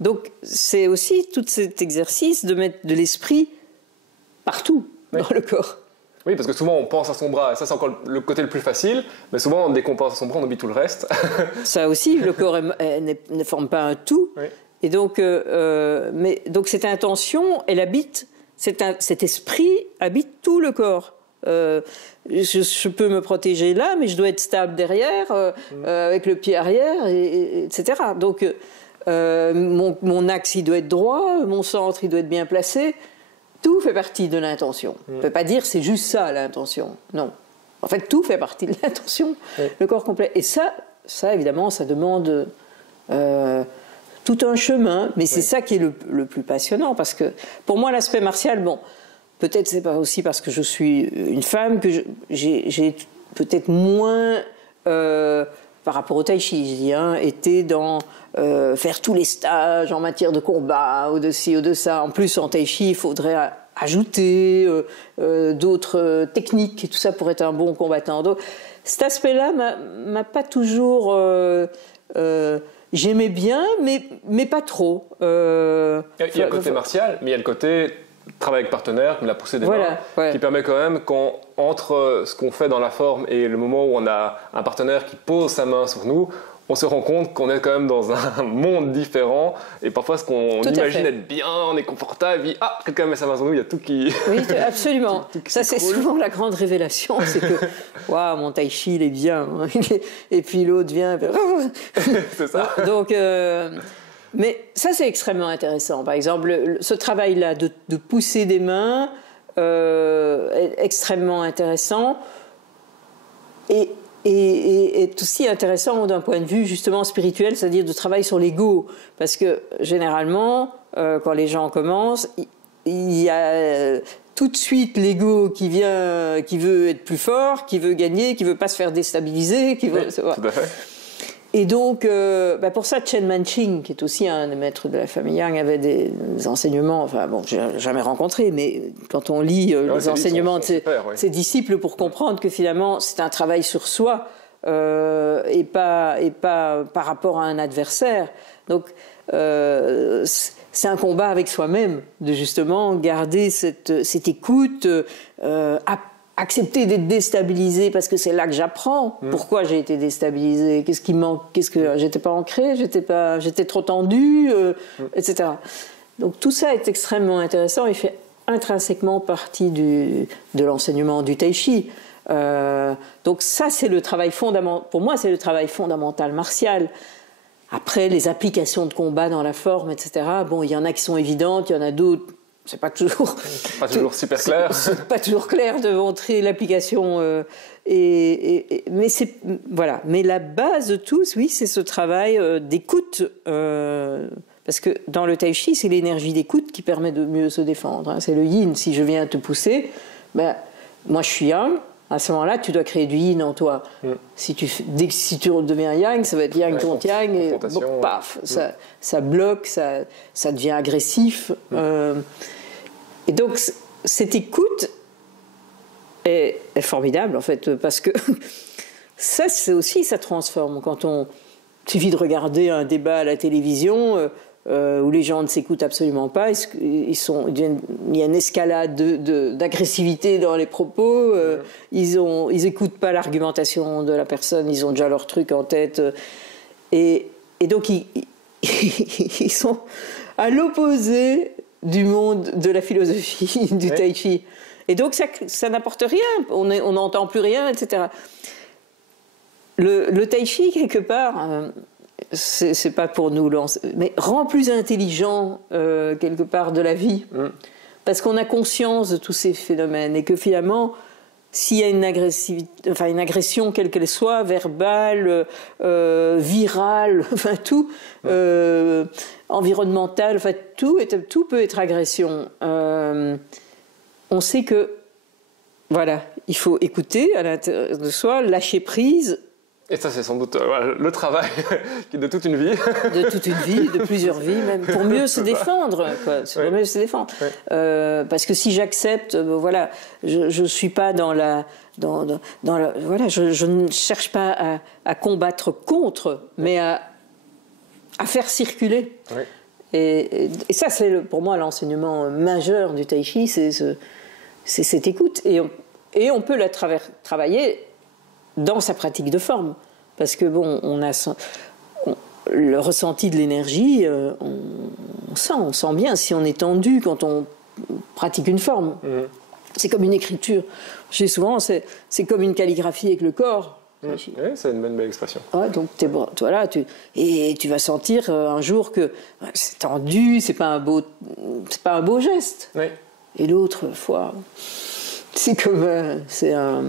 Donc, c'est aussi tout cet exercice de mettre de l'esprit partout dans le corps. Oui, parce que souvent on pense à son bras, et ça c'est encore le côté le plus facile, mais souvent dès qu'on pense à son bras, on oublie tout le reste. Ça aussi, le corps ne forme pas un tout, et donc, donc cette intention, elle habite, cet esprit habite tout le corps. Je peux me protéger là, mais je dois être stable derrière, avec le pied arrière, etc. Donc, mon axe, il doit être droit, mon centre, il doit être bien placé. Tout fait partie de l'intention. On ne peut pas dire c'est juste ça, l'intention. Non. En fait, tout fait partie de l'intention, le corps complet. Et ça, évidemment, ça demande tout un chemin, mais c'est ça qui est le plus passionnant, parce que, pour moi, l'aspect martial, peut-être c'est pas aussi parce que je suis une femme que j'ai peut-être moins, par rapport au tai chi, je dis, été dans faire tous les stages en matière de combat, ou de ci ou de ça. En plus, en tai chi, il faudrait ajouter d'autres techniques et tout ça pour être un bon combattant. Donc, cet aspect-là m'a pas toujours... j'aimais bien, mais pas trop. Il y a le côté martial, mais il y a le côté... travail avec partenaire, comme la poussée des mains, qui permet quand même qu'entre ce qu'on fait dans la forme et le moment où on a un partenaire qui pose sa main sur nous, on se rend compte qu'on est quand même dans un monde différent, et parfois ce qu'on imagine être bien, on est confortable, et puis quelqu'un met sa main sur nous, il y a tout qui... Oui, absolument. tout ça c'est souvent la grande révélation, c'est que waouh, mon tai chi il est bien, et puis l'autre vient... c'est ça. Donc... Mais ça, c'est extrêmement intéressant. Par exemple, ce travail-là de pousser des mains est extrêmement intéressant et est aussi intéressant d'un point de vue justement spirituel, c'est-à-dire de travail sur l'ego. Parce que généralement, quand les gens commencent, il y a tout de suite l'ego qui veut être plus fort, qui veut gagner, qui veut pas se faire déstabiliser, qui veut... Tout à fait. Et donc, pour ça, Chen Manqing, qui est aussi un des maîtres de la famille Yang, avait des enseignements, je l'ai jamais rencontré, mais quand on lit les enseignements de ses disciples pour comprendre que finalement, c'est un travail sur soi et pas par rapport à un adversaire. Donc, c'est un combat avec soi-même, de justement garder cette écoute, accepter d'être déstabilisé parce que c'est là que j'apprends. Pourquoi j'ai été déstabilisé? Qu'est-ce qui manque? Qu'est-ce que j'étais pas ancré? J'étais trop tendu, etc. Donc tout ça est extrêmement intéressant et fait intrinsèquement partie de l'enseignement du tai chi. Donc ça, c'est le travail fondamental. Pour moi, c'est le travail fondamental martial. Après, les applications de combat dans la forme, etc. Bon, il y en a qui sont évidentes, il y en a d'autres. C'est pas toujours super clair. C'est pas toujours clair de montrer l'application. Mais c'est voilà. Mais la base de tout, oui, c'est ce travail d'écoute. Parce que dans le tai chi, c'est l'énergie d'écoute qui permet de mieux se défendre. Hein. C'est le yin. Si je viens te pousser, ben, moi je suis yang. À ce moment-là, tu dois créer du yin en toi. Si tu redeviens yang, ça va être yang contre yang, et bon, paf, ça bloque, ça devient agressif. Et donc, cette écoute est formidable, en fait, parce que ça transforme. Il suffit de regarder un débat à la télévision où les gens ne s'écoutent absolument pas, il y a une escalade d'agressivité dans les propos, ils n'écoutent pas l'argumentation de la personne, ils ont déjà leur truc en tête, et donc ils sont à l'opposé du monde de la philosophie du tai chi. Et donc ça n'apporte rien, on n'entend plus rien, etc. Le tai chi, quelque part, c'est pas pour nous lancer, mais rend plus intelligent quelque part de la vie, parce qu'on a conscience de tous ces phénomènes, et que finalement, s'il y a une agression quelle qu'elle soit, verbale, virale, enfin tout, environnementale, enfin tout peut être agression. On sait que voilà, il faut écouter à l'intérieur de soi, lâcher prise. Et ça, c'est sans doute le travail de toute une vie. De toute une vie, de plusieurs vies même, pour mieux se défendre. Pour mieux se défendre. Parce que si j'accepte, voilà, je ne suis pas dans la... voilà, je ne cherche pas à combattre contre, mais à faire circuler. Oui. Et ça, c'est pour moi l'enseignement majeur du tai chi, c'est cette écoute. Et on peut la travailler dans sa pratique de forme, parce que bon, on a le ressenti de l'énergie, on sent bien si on est tendu quand on pratique une forme. C'est comme une écriture. Je dis souvent, c'est comme une calligraphie avec le corps. Oui, c'est une belle expression. Ouais, donc voilà, tu vas sentir un jour que c'est tendu, c'est pas un beau geste. Oui. Et l'autre fois, c'est comme c'est un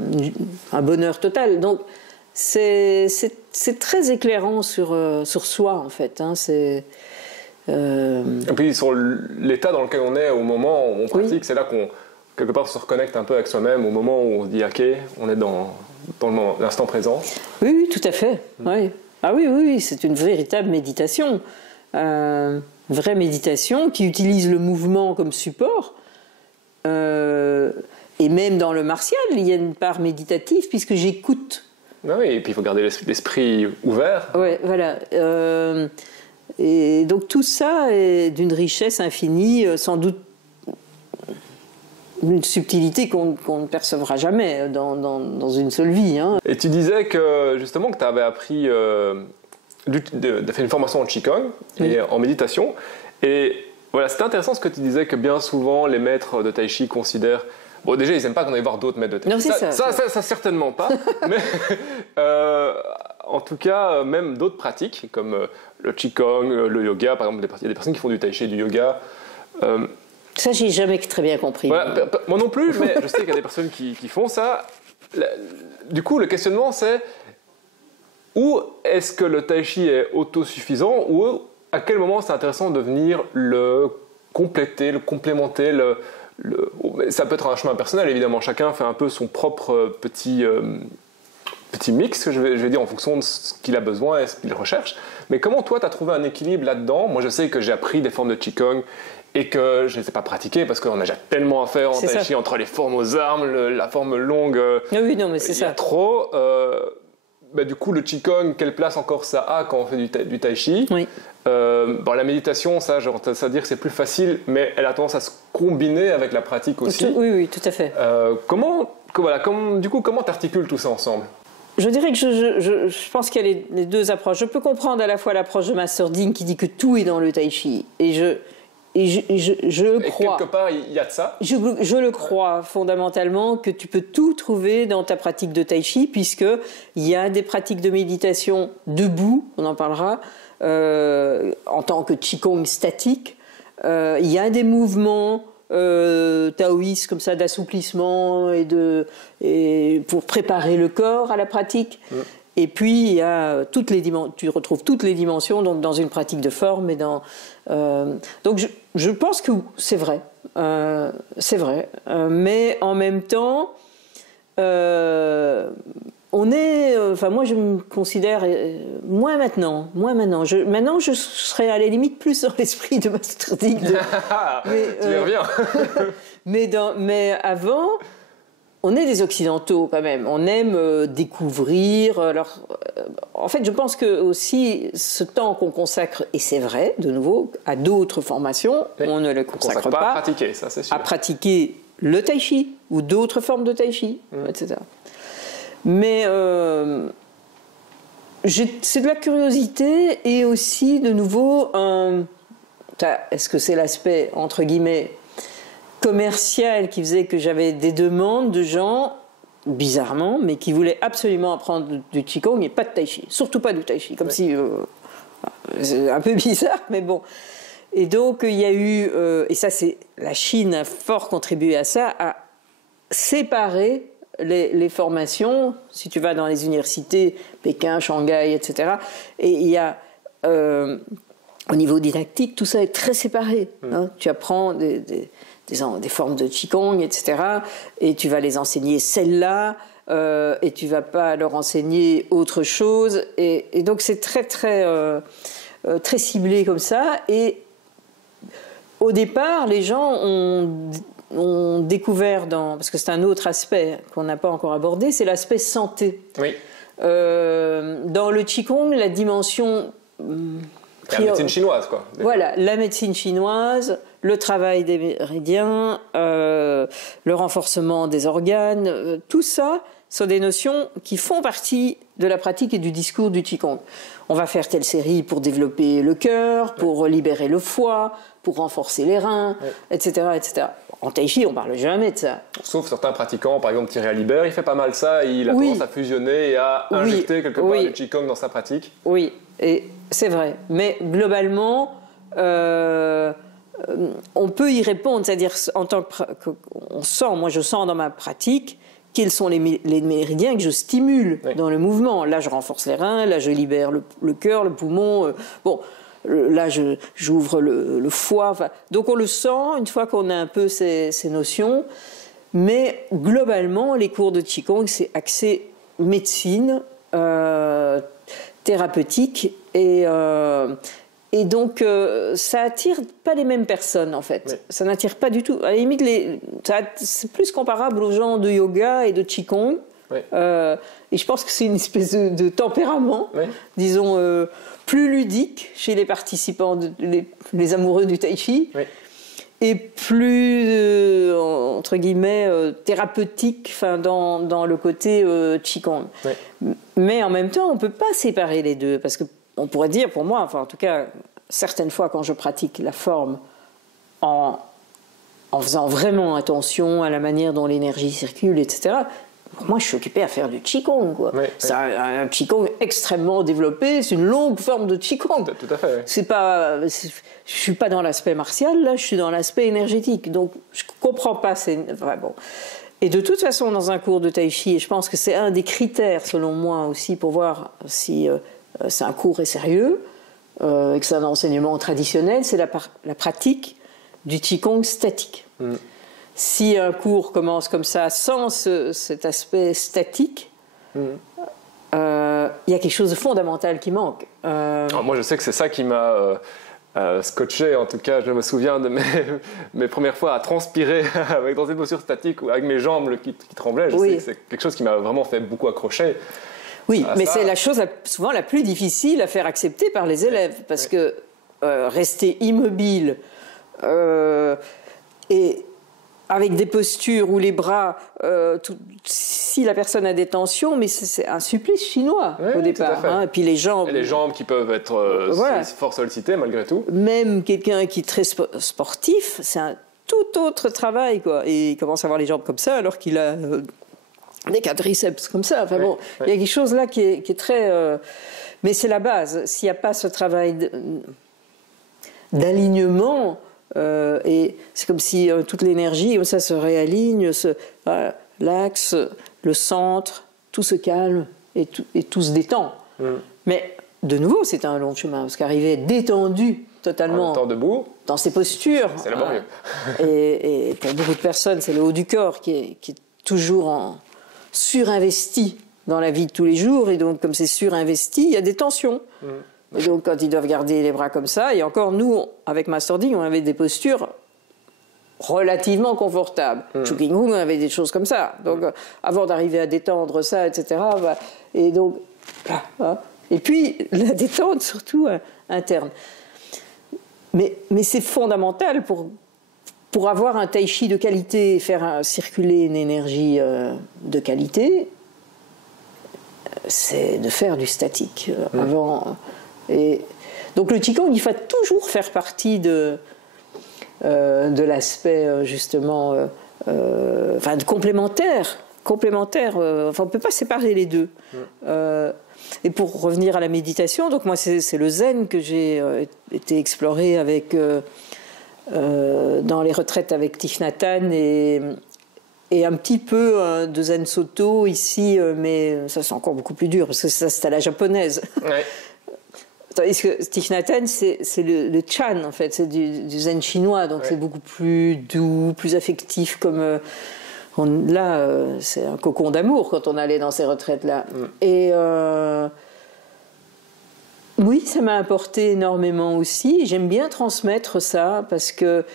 bonheur total. Donc c'est très éclairant sur soi en fait. Hein, Et puis sur l'état dans lequel on est au moment où on pratique, c'est là qu'on quelque part se reconnecte un peu avec soi-même, au moment où on se dit ok, on est dans l'instant présent. Oui, tout à fait. Oui. Ah oui, c'est une véritable méditation, vraie méditation qui utilise le mouvement comme support. Et même dans le martial, il y a une part méditative puisque j'écoute. Ah oui, et puis il faut garder l'esprit ouvert. Oui, voilà. Et donc tout ça est d'une richesse infinie, sans doute une subtilité qu'on ne percevra jamais dans une seule vie. Hein. Et tu disais que justement que tu avais appris, fait une formation en Qigong et en méditation. Et voilà, c'était intéressant ce que tu disais, que bien souvent les maîtres de Tai Chi considèrent... Bon, déjà, ils n'aiment pas qu'on aille voir d'autres maîtres de Tai Chi. Non, ça certainement pas. Mais en tout cas, même d'autres pratiques, comme le Qigong, le yoga, par exemple, il y a des personnes qui font du Tai Chi et du yoga. Ça, j'ai jamais très bien compris. Voilà, moi non plus, mais je sais qu'il y a des personnes qui font ça. Du coup, le questionnement, c'est où est-ce que le Tai Chi est autosuffisant, ou à quel moment c'est intéressant de venir le compléter, le complémenter, ça peut être un chemin personnel, évidemment. Chacun fait un peu son propre petit mix, je vais dire, en fonction de ce qu'il a besoin et ce qu'il recherche. Mais comment toi, tu as trouvé un équilibre là-dedans? Moi, je sais que j'ai appris des formes de Qigong et que je ne les ai pas pratiquées parce qu'on a déjà tellement à faire en Tai Chi, entre les formes aux armes, la forme longue. Oui, non, mais c'est ça. Il y a trop. Du coup, le Qigong, quelle place encore ça a quand on fait du Tai Chi? Oui. La méditation, ça, j'ai tendance à dire que c'est plus facile, mais elle a tendance à se combiner avec la pratique aussi. Oui, tout à fait. Comment t'articules tout ça ensemble? Je dirais que je pense qu'il y a les deux approches. Je peux comprendre à la fois l'approche de Master Ding qui dit que tout est dans le Tai Chi, et je crois. Quelque part, il y a de ça. Je le crois fondamentalement que tu peux tout trouver dans ta pratique de tai chi, puisqu'il y a des pratiques de méditation debout, on en parlera, en tant que qigong statique. Il y a des mouvements taoïstes comme ça d'assouplissement et pour préparer le corps à la pratique. Et puis il y a tu retrouves toutes les dimensions donc dans une pratique de forme et donc je pense que c'est vrai, mais en même temps moi je me considère moins maintenant. Maintenant je serais à la limite plus dans l'esprit de Master Dick. Tu y reviens. mais avant, on est des Occidentaux quand même. On aime découvrir. Alors, en fait, je pense que aussi ce temps qu'on consacre, et c'est vrai, de nouveau, à d'autres formations, on ne le consacre pas à pratiquer, ça c'est sûr. À pratiquer le tai chi ou d'autres formes de tai chi, etc. Mais c'est de la curiosité et aussi, de nouveau, est-ce que c'est l'aspect, entre guillemets, commercial qui faisait que j'avais des demandes de gens, bizarrement, mais qui voulaient absolument apprendre du qigong et pas de tai chi, surtout pas du tai chi, comme si c'est un peu bizarre, mais bon. Et donc il y a eu, et ça c'est la Chine a fort contribué à ça, à séparer les formations. Si tu vas dans les universités, Pékin, Shanghai, etc., et il y a au niveau didactique, tout ça est très séparé. Hein. Tu apprends des formes de qigong, etc. Et tu vas les enseigner celles-là, et tu vas pas leur enseigner autre chose. Et donc c'est très très ciblé comme ça. Et au départ, les gens ont découvert parce que c'est un autre aspect qu'on n'a pas encore abordé, c'est l'aspect santé. Oui. Dans le qigong, la dimension la médecine chinoise, quoi. Voilà, la médecine chinoise, le travail des méridiens, le renforcement des organes, tout ça sont des notions qui font partie de la pratique et du discours du qigong. On va faire telle série pour développer le cœur, pour libérer le foie, pour renforcer les reins, etc., etc. En tai chi, on ne parle jamais de ça. Sauf certains pratiquants, par exemple Thierry Alibert, il fait pas mal ça, il a tendance à fusionner et à injecter quelque part le qigong dans sa pratique. Oui, et c'est vrai. Mais globalement, on peut y répondre, c'est-à-dire en tant moi je sens dans ma pratique quels sont les méridiens que je stimule dans le mouvement. Là, je renforce les reins, là, je libère le cœur, le poumon. Là, j'ouvre le foie. Enfin, donc, on le sent une fois qu'on a un peu ces notions. Mais globalement, les cours de qigong, c'est axé médecine, thérapeutique. Et donc, ça attire pas les mêmes personnes, en fait. Oui. Ça n'attire pas du tout. À la limite, c'est plus comparable aux gens de yoga et de qigong. Oui. Et je pense que c'est une espèce de tempérament, disons, plus ludique chez les participants, les amoureux du tai chi, et plus, entre guillemets, thérapeutique dans le côté qigong. Mais en même temps, on ne peut pas séparer les deux, parce que on pourrait dire, pour moi, enfin en tout cas, certaines fois quand je pratique la forme en faisant vraiment attention à la manière dont l'énergie circule, etc., pour moi, je suis occupé à faire du qigong, quoi. C'est un qigong extrêmement développé, c'est une longue forme de qigong. Tout à fait. Je suis pas dans l'aspect martial, là, je suis dans l'aspect énergétique. Donc, je comprends pas. Bon. Et de toute façon, dans un cours de tai chi, et je pense que c'est un des critères, selon moi aussi, pour voir si c'est un cours est sérieux, et que c'est un enseignement traditionnel, c'est la pratique du qigong statique. Si un cours commence comme ça, sans cet aspect statique, il y a quelque chose de fondamental qui manque. Alors moi, je sais que c'est ça qui m'a scotché. En tout cas, je me souviens de mes premières fois à transpirer dans une posture statique ou avec mes jambes qui tremblaient. Je sais que c'est quelque chose qui m'a vraiment fait beaucoup accrocher. Oui, mais c'est la chose souvent la plus difficile à faire accepter par les élèves, parce que rester immobile et avec des postures où les bras, si la personne a des tensions, mais c'est un supplice chinois au départ. Hein. Et puis les jambes. Et les jambes qui peuvent être fort sollicitées malgré tout. Même quelqu'un qui est très sportif, c'est un tout autre travail, quoi. Et il commence à avoir les jambes comme ça alors qu'il a des quadriceps comme ça. Enfin bon, il y a quelque chose là qui est très. Mais c'est la base. S'il n'y a pas ce travail d'alignement. Et c'est comme si toute l'énergie, ça se réaligne, l'axe, le centre, tout se calme et tout se détend. Mais de nouveau, c'est un long chemin, parce qu'arriver à être détendu totalement debout, dans ses postures, c'est laborieux. Et pour beaucoup de personnes, c'est le haut du corps qui est toujours surinvesti dans la vie de tous les jours, et donc comme c'est surinvesti, il y a des tensions. Et donc, quand ils doivent garder les bras comme ça, et encore, nous, avec Masterding, on avait des postures relativement confortables. Chuging Wung, on avait des choses comme ça. Donc, avant d'arriver à détendre ça, etc., et donc, et puis, la détente, surtout, interne. Mais c'est fondamental pour avoir un tai chi de qualité, faire circuler une énergie de qualité, c'est de faire du statique. Avant... Et donc le Qigong, il faut toujours faire partie de l'aspect justement de complémentaire. Enfin, on ne peut pas séparer les deux. Et pour revenir à la méditation, donc moi c'est le zen que j'ai été explorer avec dans les retraites avec Thich Nhat Hanh et un petit peu de Zen Soto ici, mais ça c'est encore beaucoup plus dur parce que ça c'est à la japonaise. Ouais. Tandis que Thich Nhat Hanh, c'est le Chan, en fait, c'est du zen chinois, donc c'est beaucoup plus doux, plus affectif, comme... c'est un cocon d'amour quand on allait dans ces retraites-là. Et oui, ça m'a apporté énormément aussi. J'aime bien transmettre ça, parce que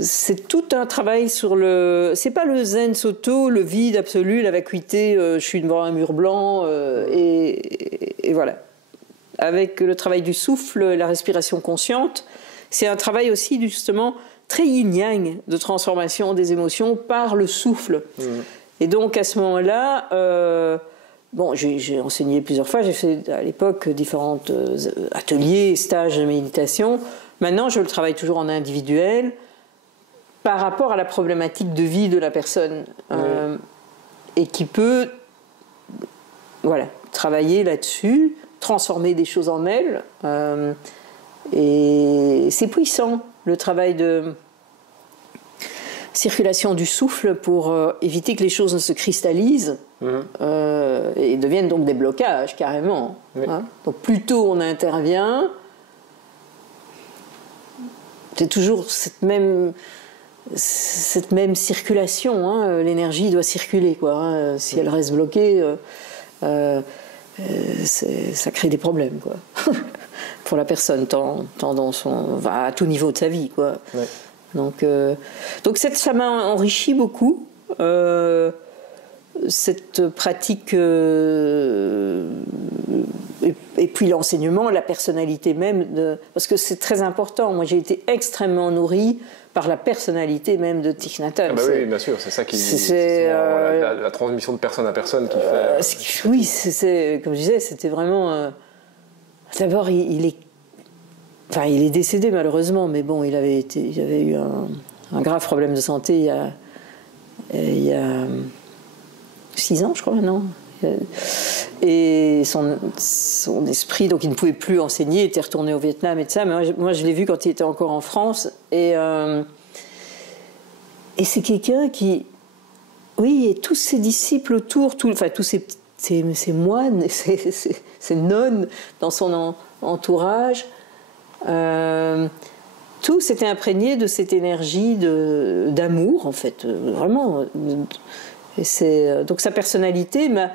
c'est tout un travail sur le... C'est pas le zen soto, le vide absolu, la vacuité, je suis devant un mur blanc, et voilà. Avec le travail du souffle, la respiration consciente, c'est un travail aussi justement très yin-yang de transformation des émotions par le souffle. Et donc à ce moment-là, j'ai enseigné plusieurs fois, j'ai fait à l'époque différents ateliers, stages de méditation. Maintenant, je le travaille toujours en individuel par rapport à la problématique de vie de la personne et qui peut travailler là-dessus, transformer des choses en elle. Et c'est puissant, le travail de circulation du souffle pour éviter que les choses ne se cristallisent et deviennent donc des blocages, carrément. Hein. Donc plus tôt on intervient, c'est toujours cette même circulation, hein. L'énergie doit circuler, quoi, hein. Si elle reste bloquée, ça crée des problèmes, quoi. Pour la personne, tant dans à tout niveau de sa vie, quoi. Ouais. Donc ça m'a enrichi beaucoup, cette pratique, et puis l'enseignement, la personnalité même, parce que c'est très important. Moi, j'ai été extrêmement nourrie par la personnalité même de Thich Nhat Hanh. Ah bah oui, bien sûr, c'est ça qui... C'est la transmission de personne à personne qui fait... Oui, comme je disais, c'était vraiment... D'abord, il est décédé malheureusement, mais bon, il avait eu un grave problème de santé il y a 6 ans, je crois, maintenant. Et son esprit, donc il ne pouvait plus enseigner, il était retourné au Vietnam et tout ça, mais moi je l'ai vu quand il était encore en France, et c'est quelqu'un qui, oui, et tous ses disciples autour, tous ses moines, ses nonnes dans son entourage, tous étaient imprégnés de cette énergie d'amour, en fait, vraiment. Et donc sa personnalité m'a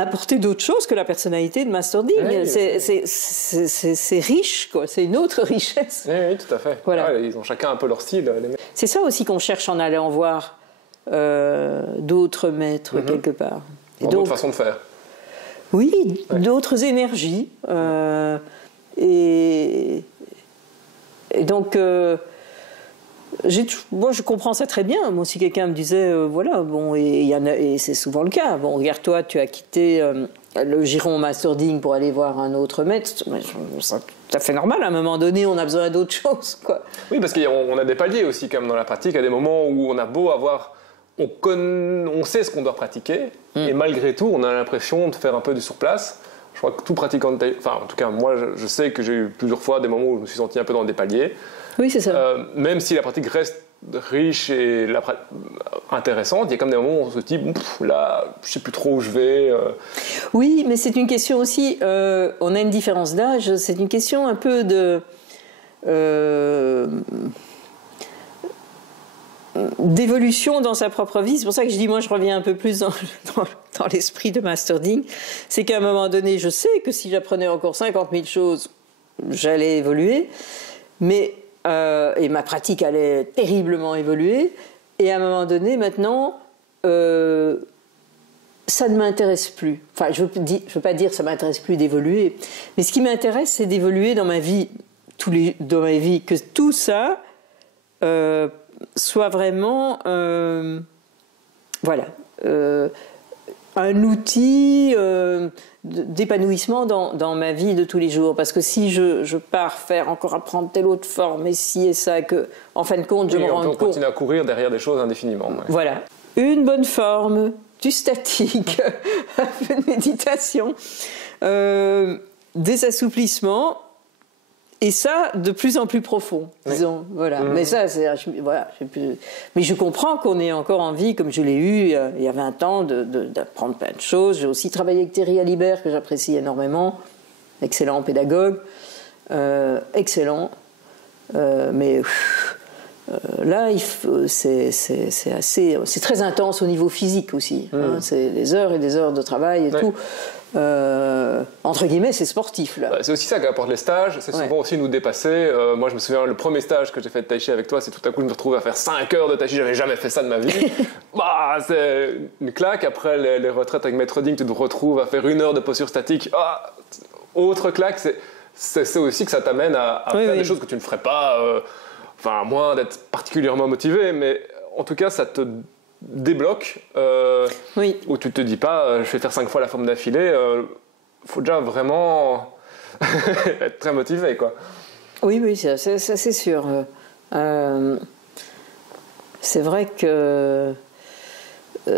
apporté d'autres choses que la personnalité de Masterding. Oui, c'est riche, quoi. C'est une autre richesse. Oui, tout à fait. Voilà. Ah, ils ont chacun un peu leur style. C'est ça aussi qu'on cherche en allant voir d'autres maîtres, quelque part. D'autres façons de faire. Oui, d'autres énergies. Et donc... moi, je comprends ça très bien. Moi, si quelqu'un me disait, voilà, bon, et c'est souvent le cas. Bon, regarde, toi, tu as quitté le giron masterding pour aller voir un autre maître. C'est tout à fait normal. À un moment donné, on a besoin d'autre chose, quoi. Oui, parce qu'on a des paliers aussi, comme dans la pratique, à des moments où on a beau avoir... On sait ce qu'on doit pratiquer, et malgré tout, on a l'impression de faire un peu du surplace. Je crois que tout pratiquant de enfin, en tout cas, moi, je sais que j'ai eu plusieurs fois des moments où je me suis senti un peu dans des paliers. Oui, c'est ça. Même si la pratique reste riche et intéressante, il y a comme des moments où on se dit, là, je ne sais plus trop où je vais. Oui, mais c'est une question aussi, on a une différence d'âge, c'est une question un peu de... d'évolution dans sa propre vie. C'est pour ça que je dis, moi, je reviens un peu plus dans l'esprit de masterding. C'est qu'à un moment donné, je sais que si j'apprenais encore 50 000 choses, j'allais évoluer, mais, et ma pratique allait terriblement évoluer. Et à un moment donné, maintenant, ça ne m'intéresse plus. Enfin, je veux pas dire que ça ne m'intéresse plus d'évoluer, mais ce qui m'intéresse, c'est d'évoluer dans ma vie, que tout ça... soit vraiment un outil d'épanouissement dans ma vie de tous les jours. Parce que si je pars faire encore apprendre telle autre forme, et ci et ça, que en fin de compte, je me rends compte... On continue à courir derrière des choses indéfiniment. Ouais. Voilà. Une bonne forme, du statique, un peu de méditation, des assouplissements... Et ça, de plus en plus profond, disons. Oui. Voilà. Mais ça, voilà. Mais je comprends qu'on ait encore envie, comme je l'ai eu il y a 20 ans, d'apprendre plein de choses. J'ai aussi travaillé avec Thierry Alibert, que j'apprécie énormément. Excellent pédagogue. Excellent. Mais là, c'est très intense au niveau physique aussi. Hein. C'est des heures et des heures de travail et tout. Entre guillemets, c'est sportif là. C'est aussi ça qu'apportent les stages, c'est souvent aussi nous dépasser. Moi je me souviens, le premier stage que j'ai fait de tai chi avec toi, c'est tout à coup je me retrouvais à faire 5 heures de tai chi, j'avais jamais fait ça de ma vie. C'est une claque. Après les retraites avec Maître Ding, tu te retrouves à faire 1 heure de posture statique. Autre claque, c'est aussi que ça t'amène à faire des choses que tu ne ferais pas, à moins d'être particulièrement motivé, mais en tout cas ça te débloque, où tu te dis pas je vais faire 5 fois la forme d'affilée. Faut déjà vraiment être très motivé, quoi. Oui, ça c'est sûr. C'est vrai que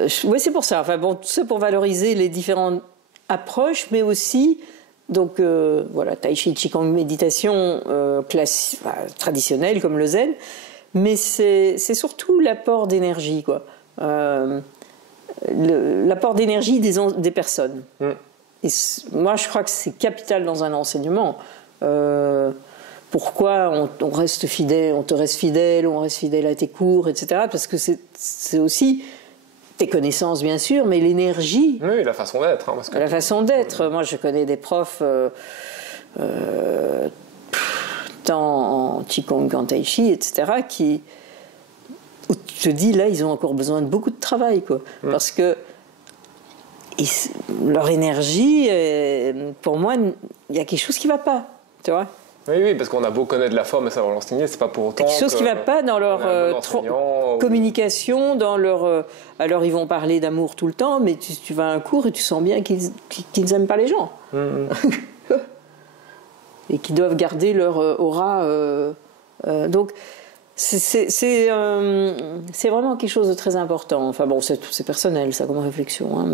c'est pour ça. Enfin bon, tout ça pour valoriser les différentes approches, mais aussi donc tai chi, qigong, méditation traditionnelle comme le zen, mais c'est surtout l'apport d'énergie, quoi. L'apport d'énergie des personnes. Et moi, je crois que c'est capital dans un enseignement. Pourquoi on reste fidèle, on te reste fidèle, on reste fidèle à tes cours, etc. Parce que c'est aussi tes connaissances, bien sûr, mais l'énergie. Oui, la façon d'être. La façon d'être. Moi, je connais des profs, tant en Qigong qu'en Tai Chi, etc., où tu te dis, là, ils ont encore besoin de beaucoup de travail, quoi. Parce que leur énergie, pour moi, il y a quelque chose qui ne va pas, tu vois. Oui, parce qu'on a beau connaître la forme et savoir l'enseigner, c'est pas pour autant quelque chose qui ne va pas dans leur communication, dans leur... alors, ils vont parler d'amour tout le temps, mais tu vas à un cours et tu sens bien qu'ils n'aiment pas les gens. Et qu'ils doivent garder leur aura. Donc... C'est vraiment quelque chose de très important. Enfin bon, c'est personnel, ça, comme réflexion, hein,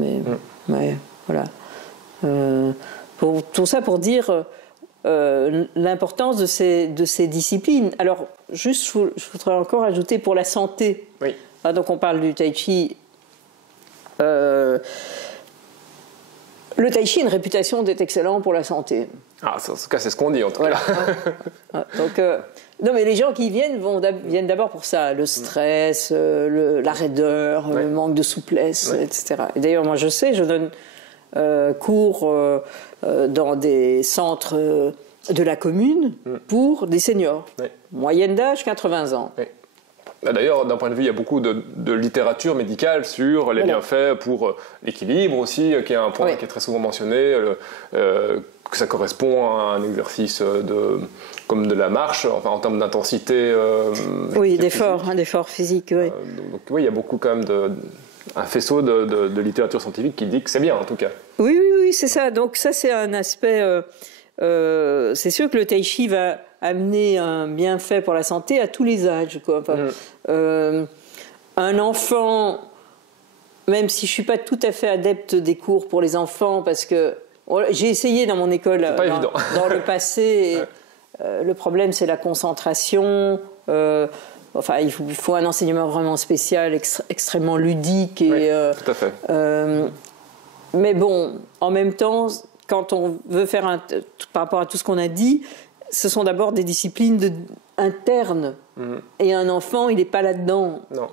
mais voilà. Tout ça pour dire l'importance de ces disciplines. Alors, juste, je voudrais encore ajouter pour la santé. Oui. Donc, on parle du tai chi. Le tai chi a une réputation d'être excellent pour la santé. En tout cas, c'est ce qu'on dit, en tout cas. Donc... non, mais les gens qui viennent viennent d'abord pour ça, le stress, la raideur, le manque de souplesse, etc. Et d'ailleurs, moi je sais, je donne cours dans des centres de la commune pour des seniors. Moyenne d'âge, 80 ans. D'ailleurs, d'un point de vue, il y a beaucoup de littérature médicale sur les bienfaits pour l'équilibre aussi, qui est un point qui est très souvent mentionné, que ça correspond à un exercice comme de la marche, enfin en termes d'intensité. Oui, d'effort physique, oui. Donc oui, il y a beaucoup quand même un faisceau de littérature scientifique qui dit que c'est bien en tout cas. Oui, c'est ça. Donc ça, c'est un aspect. C'est sûr que le tai chi va amener un bienfait pour la santé à tous les âges, quoi. Enfin, un enfant, même si je suis pas tout à fait adepte des cours pour les enfants, parce que j'ai essayé dans mon école dans le passé. Le problème, c'est la concentration. Enfin, il faut un enseignement vraiment spécial, extrêmement ludique. Et, tout à fait. Mais bon, en même temps, quand on veut faire par rapport à tout ce qu'on a dit, ce sont d'abord des disciplines internes. Et un enfant, il n'est pas là-dedans. Non.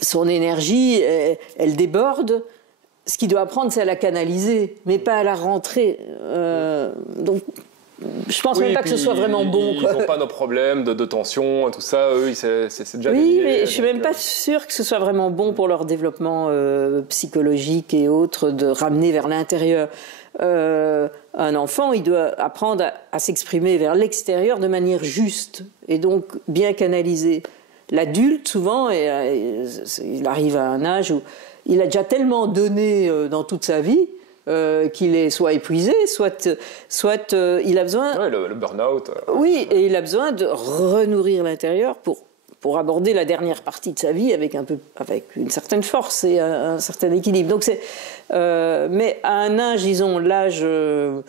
Son énergie, elle déborde. Ce qu'il doit apprendre, c'est à la canaliser, mais pas à la rentrer. Donc, je pense même pas que ce soit vraiment bon. Ils n'ont pas nos problèmes de tension et tout ça. Eux, c'est déjà Oui, dédié, mais je suis même pas sûre que ce soit vraiment bon pour leur développement psychologique et autres de ramener vers l'intérieur. Un enfant, il doit apprendre à s'exprimer vers l'extérieur de manière juste et donc bien canalisée. L'adulte, souvent, il arrive à un âge où il a déjà tellement donné dans toute sa vie qu'il est soit épuisé, soit il a besoin... Oui, le burn-out. Oui, et il a besoin de renourrir l'intérieur pour aborder la dernière partie de sa vie avec une certaine force et un certain équilibre. Donc mais à un âge, disons, l'âge de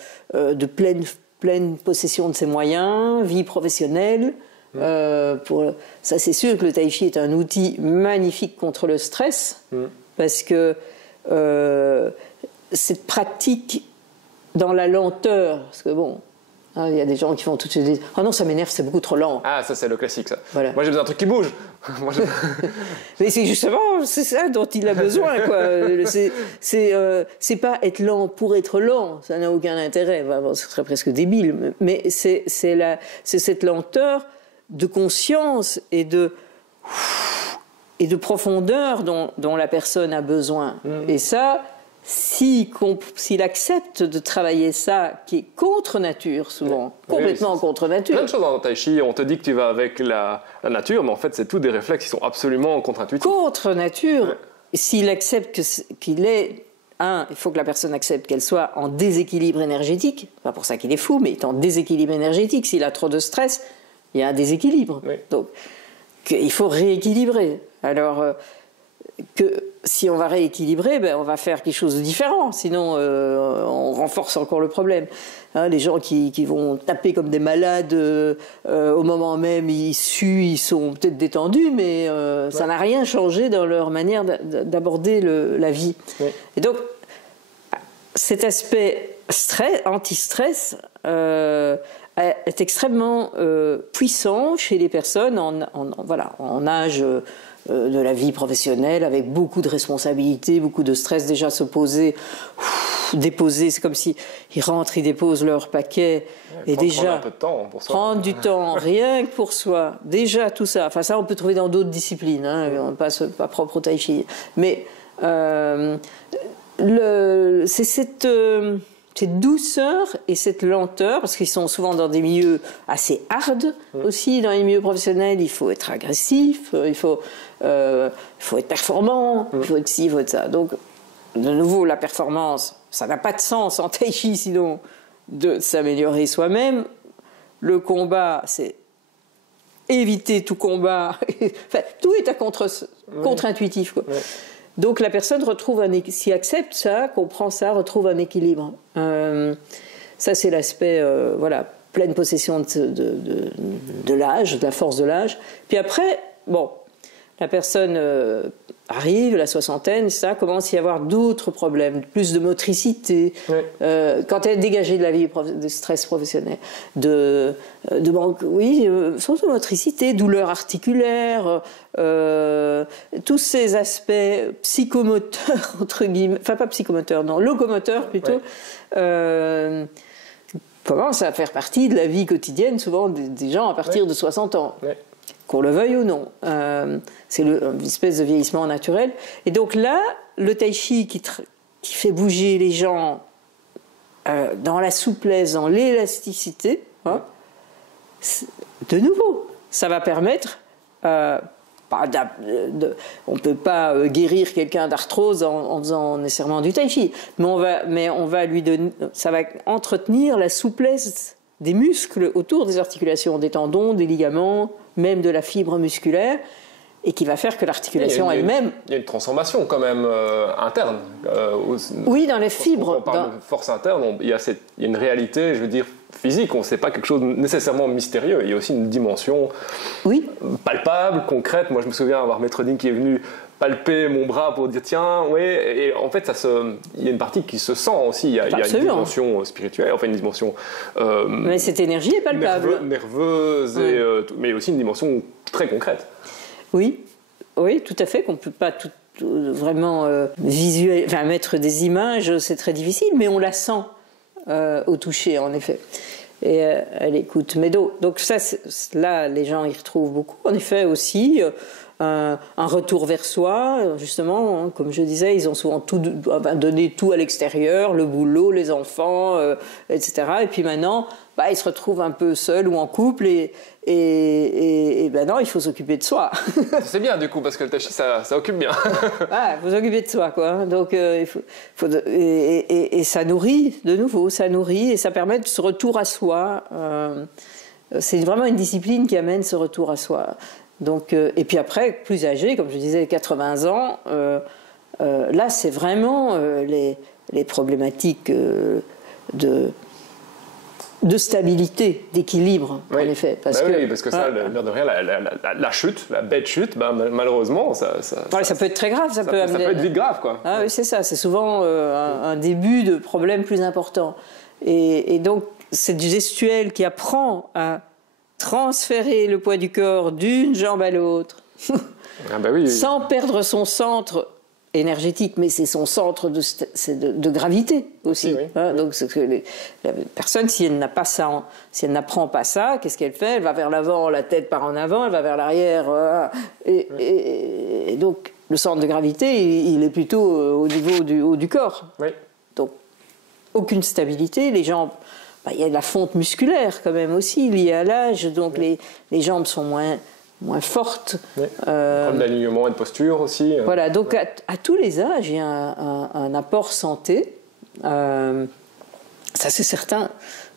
pleine possession de ses moyens, vie professionnelle, ça c'est sûr que le tai chi est un outil magnifique contre le stress, parce que cette pratique dans la lenteur, parce que bon, il y a des gens qui vont tout de suite dire « Ah non, ça m'énerve, c'est beaucoup trop lent. » Ah, ça c'est le classique, ça. Voilà. Moi j'ai besoin d'un truc qui bouge. Mais c'est justement, c'est ça dont il a besoin, quoi. C'est pas être lent pour être lent, ça n'a aucun intérêt, ce serait presque débile, mais c'est cette lenteur de conscience et de profondeur dont la personne a besoin. Et ça, s'il accepte de travailler ça, qui est contre nature souvent, complètement contre nature. Plein de choses dans le tai chi, on te dit que tu vas avec la nature, mais en fait c'est tous des réflexes qui sont absolument contre-intuitifs. Contre nature, s'il accepte qu'il est... il faut que la personne accepte qu'elle soit en déséquilibre énergétique, pas pour ça qu'il est fou, mais il est en déséquilibre énergétique. S'il a trop de stress, il y a un déséquilibre. Oui. Donc, il faut rééquilibrer. Alors, que si on va rééquilibrer, on va faire quelque chose de différent. Sinon, on renforce encore le problème. Les gens qui vont taper comme des malades, au moment même, ils suent, ils sont peut-être détendus, mais ça n'a rien changé dans leur manière d'aborder la vie. Oui. Et donc, cet aspect anti-stress est extrêmement puissant chez les personnes en âge de la vie professionnelle, avec beaucoup de responsabilités, beaucoup de stress. Déjà se poser, déposer, c'est comme si ils rentrent, ils déposent leur paquet, et déjà un peu de temps pour soi. Prendre du temps, rien que pour soi. Déjà tout ça. Enfin ça, on peut trouver dans d'autres disciplines, pas propre au tai chi. Mais c'est cette douceur et cette lenteur, parce qu'ils sont souvent dans des milieux assez hard aussi, dans les milieux professionnels, il faut être agressif, il faut être performant, il faut être ci, il faut être ça. Donc, de nouveau, la performance, ça n'a pas de sens en tai chi, sinon de s'améliorer soi-même. Le combat, c'est éviter tout combat. Enfin, tout est contre-intuitif, quoi. Ouais. Donc la personne retrouve s'y accepte ça, comprend ça, retrouve un équilibre. Ça c'est l'aspect, pleine possession de l'âge, de la force de l'âge. Puis après, la personne arrive, la soixantaine, ça commence à y avoir d'autres problèmes, plus de motricité, quand elle est dégagée de la vie de stress professionnel, de manque, surtout de motricité, douleurs articulaires, tous ces aspects psychomoteurs, entre guillemets, enfin pas psychomoteurs, non, locomoteurs plutôt, commencent à faire partie de la vie quotidienne, souvent des gens à partir de 60 ans. Qu'on le veuille ou non. C'est une espèce de vieillissement naturel. Et donc là, le tai chi qui fait bouger les gens dans la souplesse, dans l'élasticité, hein, de nouveau, ça va permettre... on ne peut pas guérir quelqu'un d'arthrose en faisant nécessairement du tai chi, mais on va lui donner, ça va entretenir la souplesse des muscles autour des articulations, des tendons, des ligaments, même de la fibre musculaire, et qui va faire que l'articulation elle-même... Il y a une transformation quand même interne. Oui, dans les fibres. On parle de force interne, il y a une réalité, je veux dire, physique. On ne sait pas quelque chose nécessairement mystérieux. Il y a aussi une dimension palpable, concrète. Moi, je me souviens avoir Maître Ding qui est venu palper mon bras pour dire tiens, oui. Et en fait, il y a une partie qui se sent aussi. Il y a une dimension spirituelle, enfin une dimension. Mais cette énergie est palpable. Nerveuse, mais aussi une dimension très concrète. Oui, tout à fait, qu'on ne peut pas vraiment mettre des images, c'est très difficile, mais on la sent au toucher, en effet. Et elle écoute. Mais donc ça, là, les gens y retrouvent beaucoup. En effet, aussi, un retour vers soi, justement, hein, comme je disais, ils ont souvent donné tout à l'extérieur, le boulot, les enfants, etc. Et puis maintenant, ils se retrouvent un peu seuls ou en couple et non, il faut s'occuper de soi. C'est bien du coup parce que le tai chi ça occupe bien. Vous occupez de soi quoi. Donc et ça nourrit de nouveau, ça nourrit et ça permet de ce retour à soi. C'est vraiment une discipline qui amène ce retour à soi. Donc et puis après plus âgé, comme je disais 80 ans, là c'est vraiment les problématiques de stabilité, d'équilibre, en effet. Parce que ça, l'air de rien, la chute, la bête chute, malheureusement, ça peut être très grave. Ça peut être vite grave, quoi. Oui, c'est ça. C'est souvent un début de problème plus important. Et donc, cette gestuelle qui apprend à transférer le poids du corps d'une jambe à l'autre, sans perdre son centre énergétique, mais c'est son centre de gravité aussi. Oui. Hein, donc, la personne, si elle n'a pas ça, si elle n'apprend pas ça, qu'est-ce qu'elle fait? Elle va vers l'avant, la tête part en avant, elle va vers l'arrière, et donc le centre de gravité, il est plutôt au niveau du haut du corps. Oui. Donc, aucune stabilité. Les jambes, il y a de la fonte musculaire quand même aussi liée à l'âge, donc les jambes sont moins fortes. Oui. Problème d'alignement et de posture aussi. Voilà, donc à tous les âges, il y a un apport santé, ça c'est certain,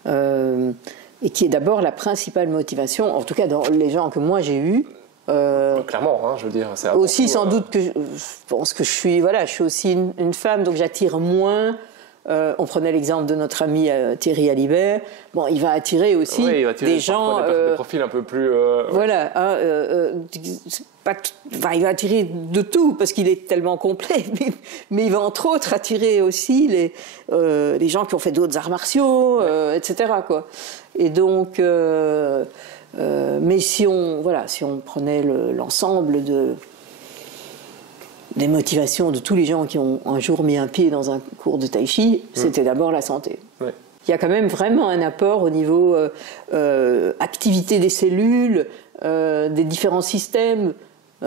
et qui est d'abord la principale motivation, en tout cas dans les gens que moi j'ai eus. Clairement, hein, je veux dire. C'est aussi sans doute que je pense que je suis aussi une femme, donc j'attire moins. On prenait l'exemple de notre ami Thierry Alibert. Bon, il va attirer aussi des gens de profil un peu plus. Voilà, il va attirer de tout parce qu'il est tellement complet, mais il va entre autres attirer aussi les gens qui ont fait d'autres arts martiaux, etc. quoi. Et donc, mais si on prenait l'ensemble des motivations de tous les gens qui ont un jour mis un pied dans un cours de tai chi, c'était d'abord la santé. Ouais. Il y a quand même vraiment un apport au niveau activité des cellules, des différents systèmes qui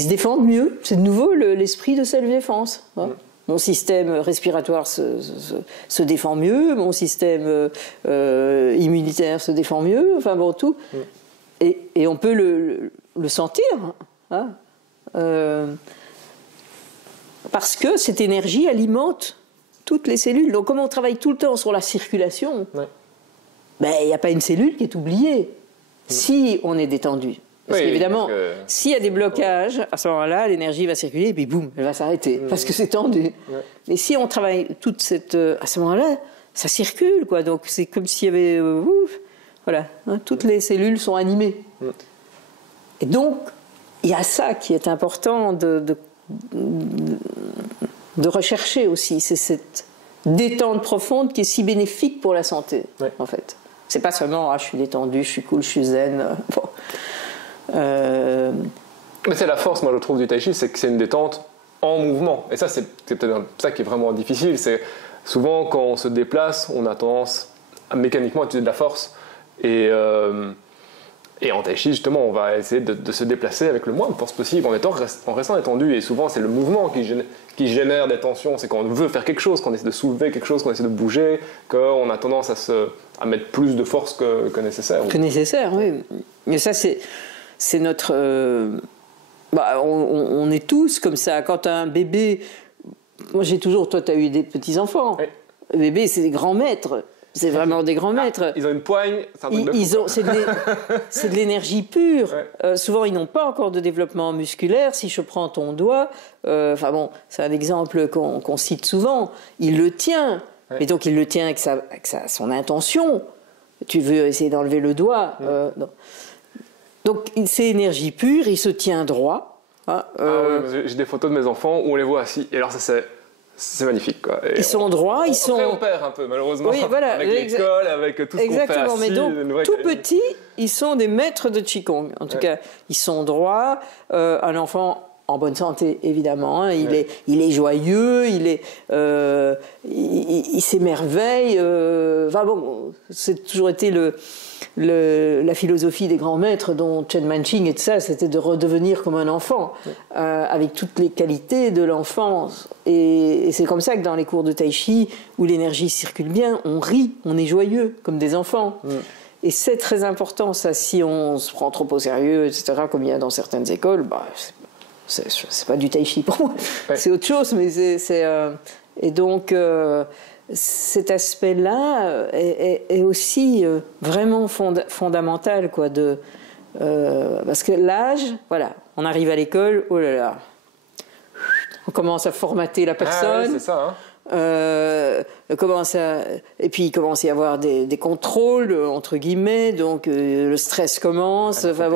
se défendent mieux. C'est de nouveau l'esprit de self-défense. Hein. Mon système respiratoire se défend mieux, mon système immunitaire se défend mieux, enfin bon, tout. Et on peut le sentir. Hein, parce que cette énergie alimente toutes les cellules. Donc comme on travaille tout le temps sur la circulation, il n'y a pas une cellule qui est oubliée si on est détendu. Parce qu'évidemment, s'il y a des blocages, à ce moment-là, l'énergie va circuler et puis boum, elle va s'arrêter parce que c'est tendu. Mais si on travaille toute à ce moment-là, ça circule, quoi. Donc c'est comme s'il y avait... toutes les cellules sont animées. Et donc, il y a ça qui est important de rechercher aussi, c'est cette détente profonde qui est si bénéfique pour la santé, en fait. C'est pas seulement je suis détendu, je suis cool, je suis zen. Mais c'est la force, moi je trouve, du tai chi, c'est que c'est une détente en mouvement. Et ça, c'est peut-être ça qui est vraiment difficile. C'est souvent quand on se déplace, on a tendance à mécaniquement utiliser de la force. Et en tai chi, justement, on va essayer de se déplacer avec le moins de force possible en restant détendu. Et souvent, c'est le mouvement qui génère des tensions. C'est quand on veut faire quelque chose, qu'on essaie de soulever quelque chose, qu'on essaie de bouger, qu'on a tendance à mettre plus de force que nécessaire. Que nécessaire, oui. Mais ça, c'est notre... on est tous comme ça. Quand tu as un bébé... Moi, j'ai toujours... Toi, tu as eu des petits-enfants. Oui. Les bébés, c'est des grands maîtres. C'est vraiment des grands maîtres. Ils ont une poigne, c'est un truc de fou. C'est de l'énergie pure. Ouais. Souvent, ils n'ont pas encore de développement musculaire. Si je prends ton doigt, c'est un exemple qu'on cite souvent. Il le tient, ouais. Et donc il le tient avec son intention. Tu veux essayer d'enlever le doigt. Non. Donc c'est énergie pure, il se tient droit. Hein, oui, j'ai des photos de mes enfants où on les voit assis. Et alors ça c'est magnifique, quoi. Et ils sont droits, ils sont... Après, on perd un peu, malheureusement, oui, voilà, avec l'école, avec tout ce qu'on fait assis. Mais donc, tout petits, ils sont des maîtres de Qigong. En tout cas, ils sont droits. Un enfant en bonne santé, évidemment. Hein, il est joyeux, il s'émerveille. C'est toujours été la philosophie des grands maîtres, dont Chen Manqing et tout ça, c'était de redevenir comme un enfant, avec toutes les qualités de l'enfance. Et c'est comme ça que dans les cours de tai chi, où l'énergie circule bien, on rit, on est joyeux, comme des enfants. Et c'est très important, ça. Si on se prend trop au sérieux, etc., comme il y a dans certaines écoles, c'est pas du tai chi pour moi. Ouais. C'est autre chose, mais et donc... cet aspect-là est aussi vraiment fondamental, quoi, parce que l'âge, voilà, on arrive à l'école, oh là là, on commence à formater la personne. Ah, c'est ça, hein. Et puis il commence à y avoir des contrôles, entre guillemets, donc le stress commence, etc.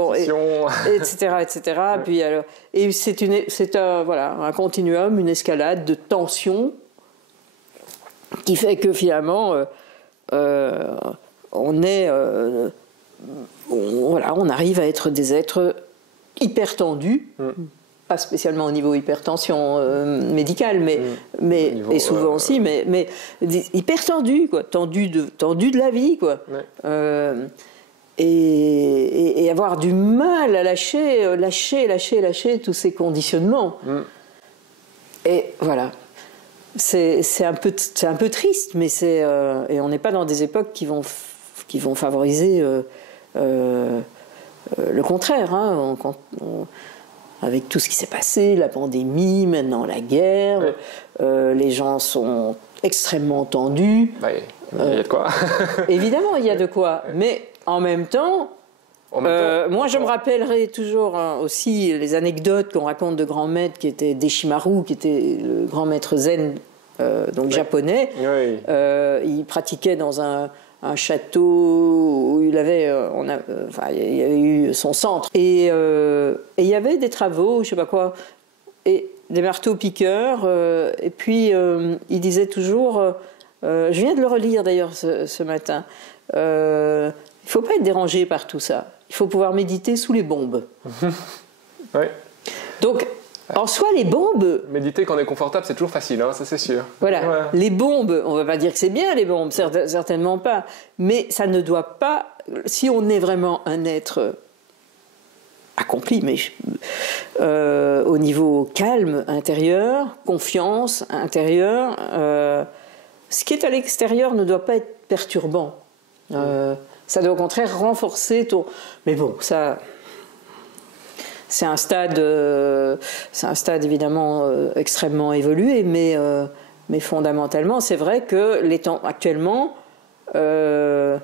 Ouais. Puis alors, et c'est un continuum, une escalade de tension, qui fait que finalement, on arrive à être des êtres hyper tendus, pas spécialement au niveau hypertension médicale, mais et souvent aussi, mais hyper tendus, quoi, tendus de la vie, quoi. Ouais. Et avoir du mal à lâcher tous ces conditionnements. Et voilà. C'est un peu triste, mais et on n'est pas dans des époques qui vont favoriser le contraire. Hein. Avec tout ce qui s'est passé, la pandémie, maintenant la guerre, les gens sont extrêmement tendus. Il y a de quoi. Évidemment, il y a de quoi. Mais en même temps, moi, je me rappellerai toujours aussi les anecdotes qu'on raconte de grands maîtres qui étaient Deshimaru, qui était le grand maître zen, donc japonais. Oui. Il pratiquait dans un château où il y avait eu son centre. Et il y avait des travaux, je sais pas quoi, et des marteaux-piqueurs. Et puis, il disait toujours, je viens de le relire d'ailleurs ce matin, il ne faut pas être dérangé par tout ça. Il faut pouvoir méditer sous les bombes. Oui. Donc, en soi, les bombes... Méditer quand on est confortable, c'est toujours facile, hein, ça c'est sûr. Voilà. Ouais. Les bombes, on ne va pas dire que c'est bien, les bombes, certainement pas. Mais ça ne doit pas... Si on est vraiment un être accompli, mais au niveau calme intérieur, confiance intérieure, ce qui est à l'extérieur ne doit pas être perturbant. Ça doit au contraire renforcer ton... Mais bon, ça... C'est un stade évidemment extrêmement évolué, mais fondamentalement, c'est vrai que les temps actuellement, c'est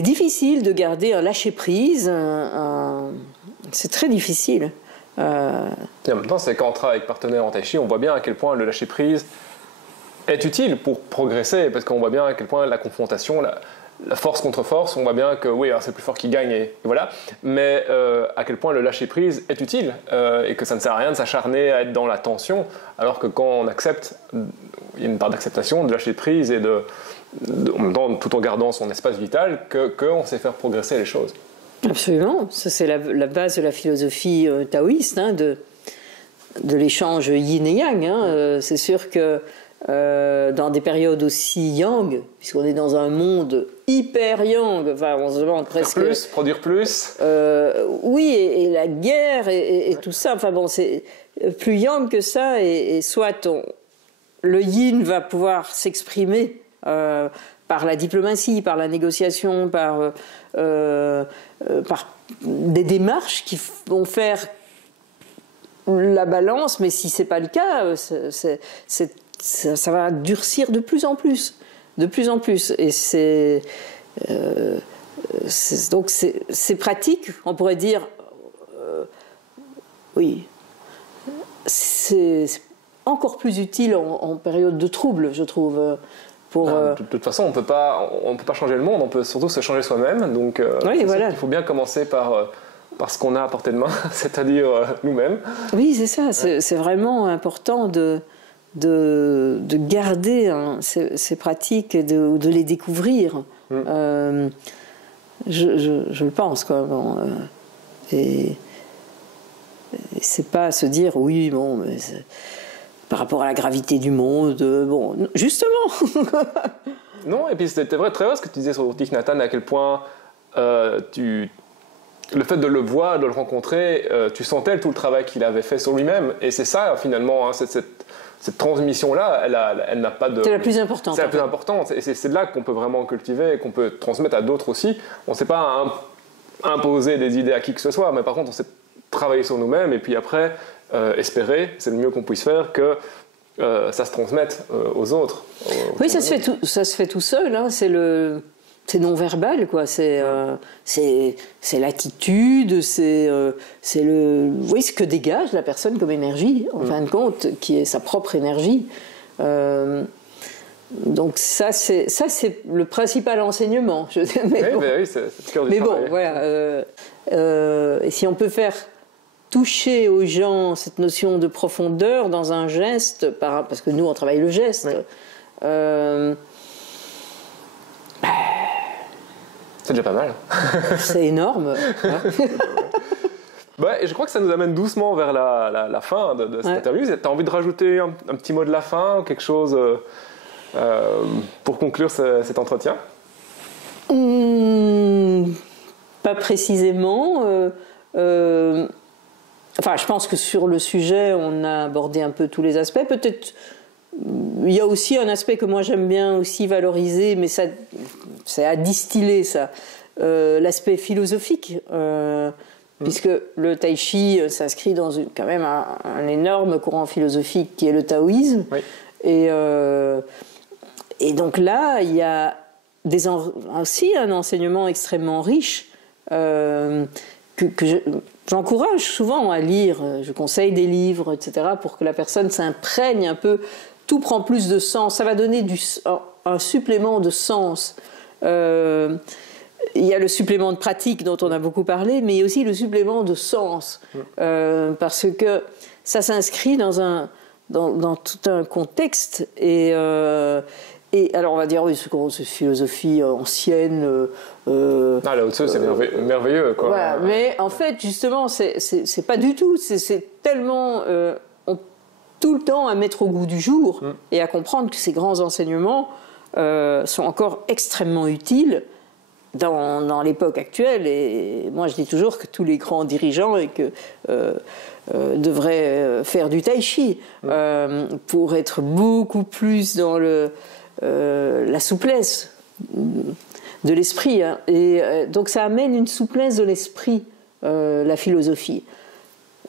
difficile de garder un lâcher-prise. C'est très difficile. Et en même temps, c'est quand on travaille avec partenaires en tai chi, on voit bien à quel point le lâcher-prise est utile pour progresser, parce qu'on voit bien à quel point la confrontation... La force contre force, on voit bien que oui, alors c'est le plus fort qui gagne et voilà, mais à quel point le lâcher prise est utile et que ça ne sert à rien de s'acharner à être dans la tension, alors que quand on accepte, il y a une part d'acceptation, de lâcher prise et en même temps, tout en gardant son espace vital, qu'on sait faire progresser les choses. Absolument, ça c'est la base de la philosophie taoïste, hein, de l'échange yin et yang. Hein. C'est sûr que dans des périodes aussi yang, puisqu'on est dans un monde hyper yang, enfin on se demande presque... Faire plus, produire plus. Oui, et la guerre et tout ça, enfin bon, c'est plus yang que ça, et soit le yin va pouvoir s'exprimer par la diplomatie, par la négociation, par des démarches qui vont faire la balance, mais si c'est pas le cas, ça va durcir de plus en plus, et donc c'est pratique, on pourrait dire, oui, c'est encore plus utile en période de trouble, je trouve. De toute façon, on peut pas changer le monde, on peut surtout se changer soi-même. Donc, oui, voilà. Il faut bien commencer par ce qu'on a à portée de main, c'est-à-dire nous-mêmes. Oui, c'est ça. C'est vraiment important de garder ces pratiques et de les découvrir. Je le pense, quoi. Bon, et c'est pas se dire oui, bon, mais par rapport à la gravité du monde, bon, justement. Non, et puis c'était vrai, très vrai ce que tu disais sur Thich Nhat Hanh, à quel point le fait de le voir, de le rencontrer, tu sentais tout le travail qu'il avait fait sur lui-même, et c'est ça finalement, hein, cette transmission-là, elle n'a pas de... C'est la plus importante. C'est la plus importante, et c'est de là qu'on peut vraiment cultiver, et qu'on peut transmettre à d'autres aussi. On ne sait pas imposer des idées à qui que ce soit, mais par contre on sait travailler sur nous-mêmes, et puis après... espérer, c'est le mieux qu'on puisse faire, que ça se transmette aux autres. Oui, ça se fait tout seul, hein. C'est non-verbal, quoi. C'est l'attitude, c'est ce que dégage la personne comme énergie, en fin de compte, qui est sa propre énergie. Donc ça, c'est le principal enseignement. Oui, c'est le cœur du travail. Mais bon, voilà. Et si on peut faire toucher aux gens cette notion de profondeur dans un geste, parce que nous on travaille le geste. Oui. C'est déjà pas mal. C'est énorme. Et je crois que ça nous amène doucement vers la fin de cette interview. Tu as envie de rajouter un petit mot de la fin, quelque chose pour conclure cet entretien? Pas précisément. Enfin, je pense que sur le sujet, on a abordé un peu tous les aspects. Peut-être, il y a aussi un aspect que moi j'aime bien aussi valoriser, mais ça, c'est à distiller ça, l'aspect philosophique, puisque le tai chi s'inscrit dans quand même un énorme courant philosophique qui est le taoïsme. Oui. Et donc là, il y a aussi un enseignement extrêmement riche que j'encourage souvent à lire. Je conseille des livres, etc., pour que la personne s'imprègne un peu. Tout prend plus de sens. Ça va donner un supplément de sens. Il y a le supplément de pratique dont on a beaucoup parlé, mais il y a aussi le supplément de sens. Parce que ça s'inscrit dans tout un contexte. Et alors on va dire, oui, c'est philosophie ancienne. Lao Tzu, c'est merveilleux, quoi. Voilà, mais en fait, justement, c'est pas du tout. C'est tellement tout le temps à mettre au goût du jour et à comprendre que ces grands enseignements sont encore extrêmement utiles dans l'époque actuelle. Et moi, je dis toujours que tous les grands dirigeants devraient faire du tai chi pour être beaucoup plus dans la souplesse de l'esprit, hein. Et donc ça amène une souplesse de l'esprit, la philosophie.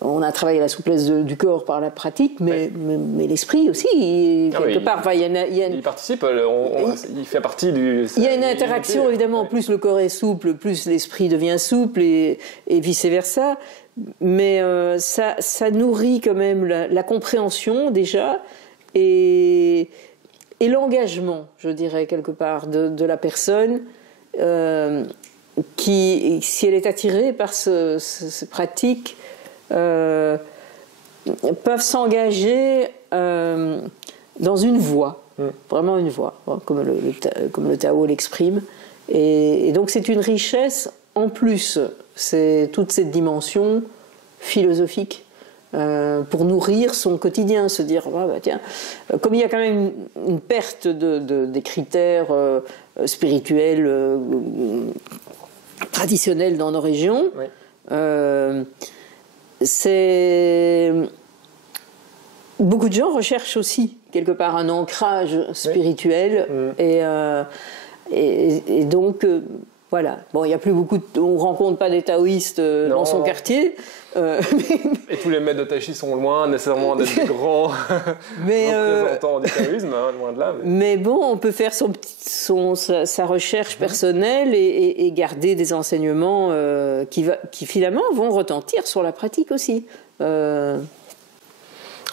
On a travaillé la souplesse du corps par la pratique, mais l'esprit aussi, quelque part. Enfin, il participe, il fait partie du... Il y a une interaction, évidemment. Plus le corps est souple, plus l'esprit devient souple, et vice-versa. Mais ça nourrit quand même la compréhension, déjà, et l'engagement, je dirais, quelque part, de la personne, qui, si elle est attirée par ces pratiques, peuvent s'engager dans une voie, vraiment une voie, comme le Tao l'exprime. Et donc c'est une richesse en plus, c'est toute cette dimension philosophique pour nourrir son quotidien, se dire ah, bah, tiens, comme il y a quand même une perte des critères spirituels traditionnels dans nos régions, Oui. Beaucoup de gens recherchent aussi quelque part un ancrage spirituel et donc voilà. Bon, il y a plus beaucoup on rencontre pas des taoïstes dans son quartier. Et tous les maîtres de tai chi sont loin nécessairement d'être des grands représentants du taoïsme, hein, loin de là. Mais bon, on peut faire sa recherche personnelle et garder des enseignements qui finalement vont retentir sur la pratique aussi.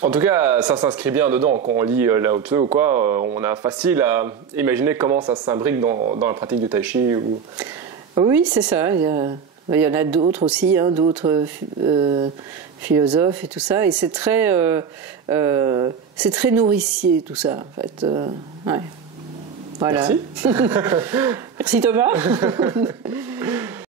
En tout cas, ça s'inscrit bien dedans. Quand on lit Lao Tzu ou quoi, on a facile à imaginer comment ça s'imbrique dans la pratique du tai chi. Oui, c'est ça. Il y en a d'autres aussi, hein, d'autres philosophes et tout ça. Et c'est très nourricier tout ça, en fait. Ouais. Voilà. Merci. Merci Thomas.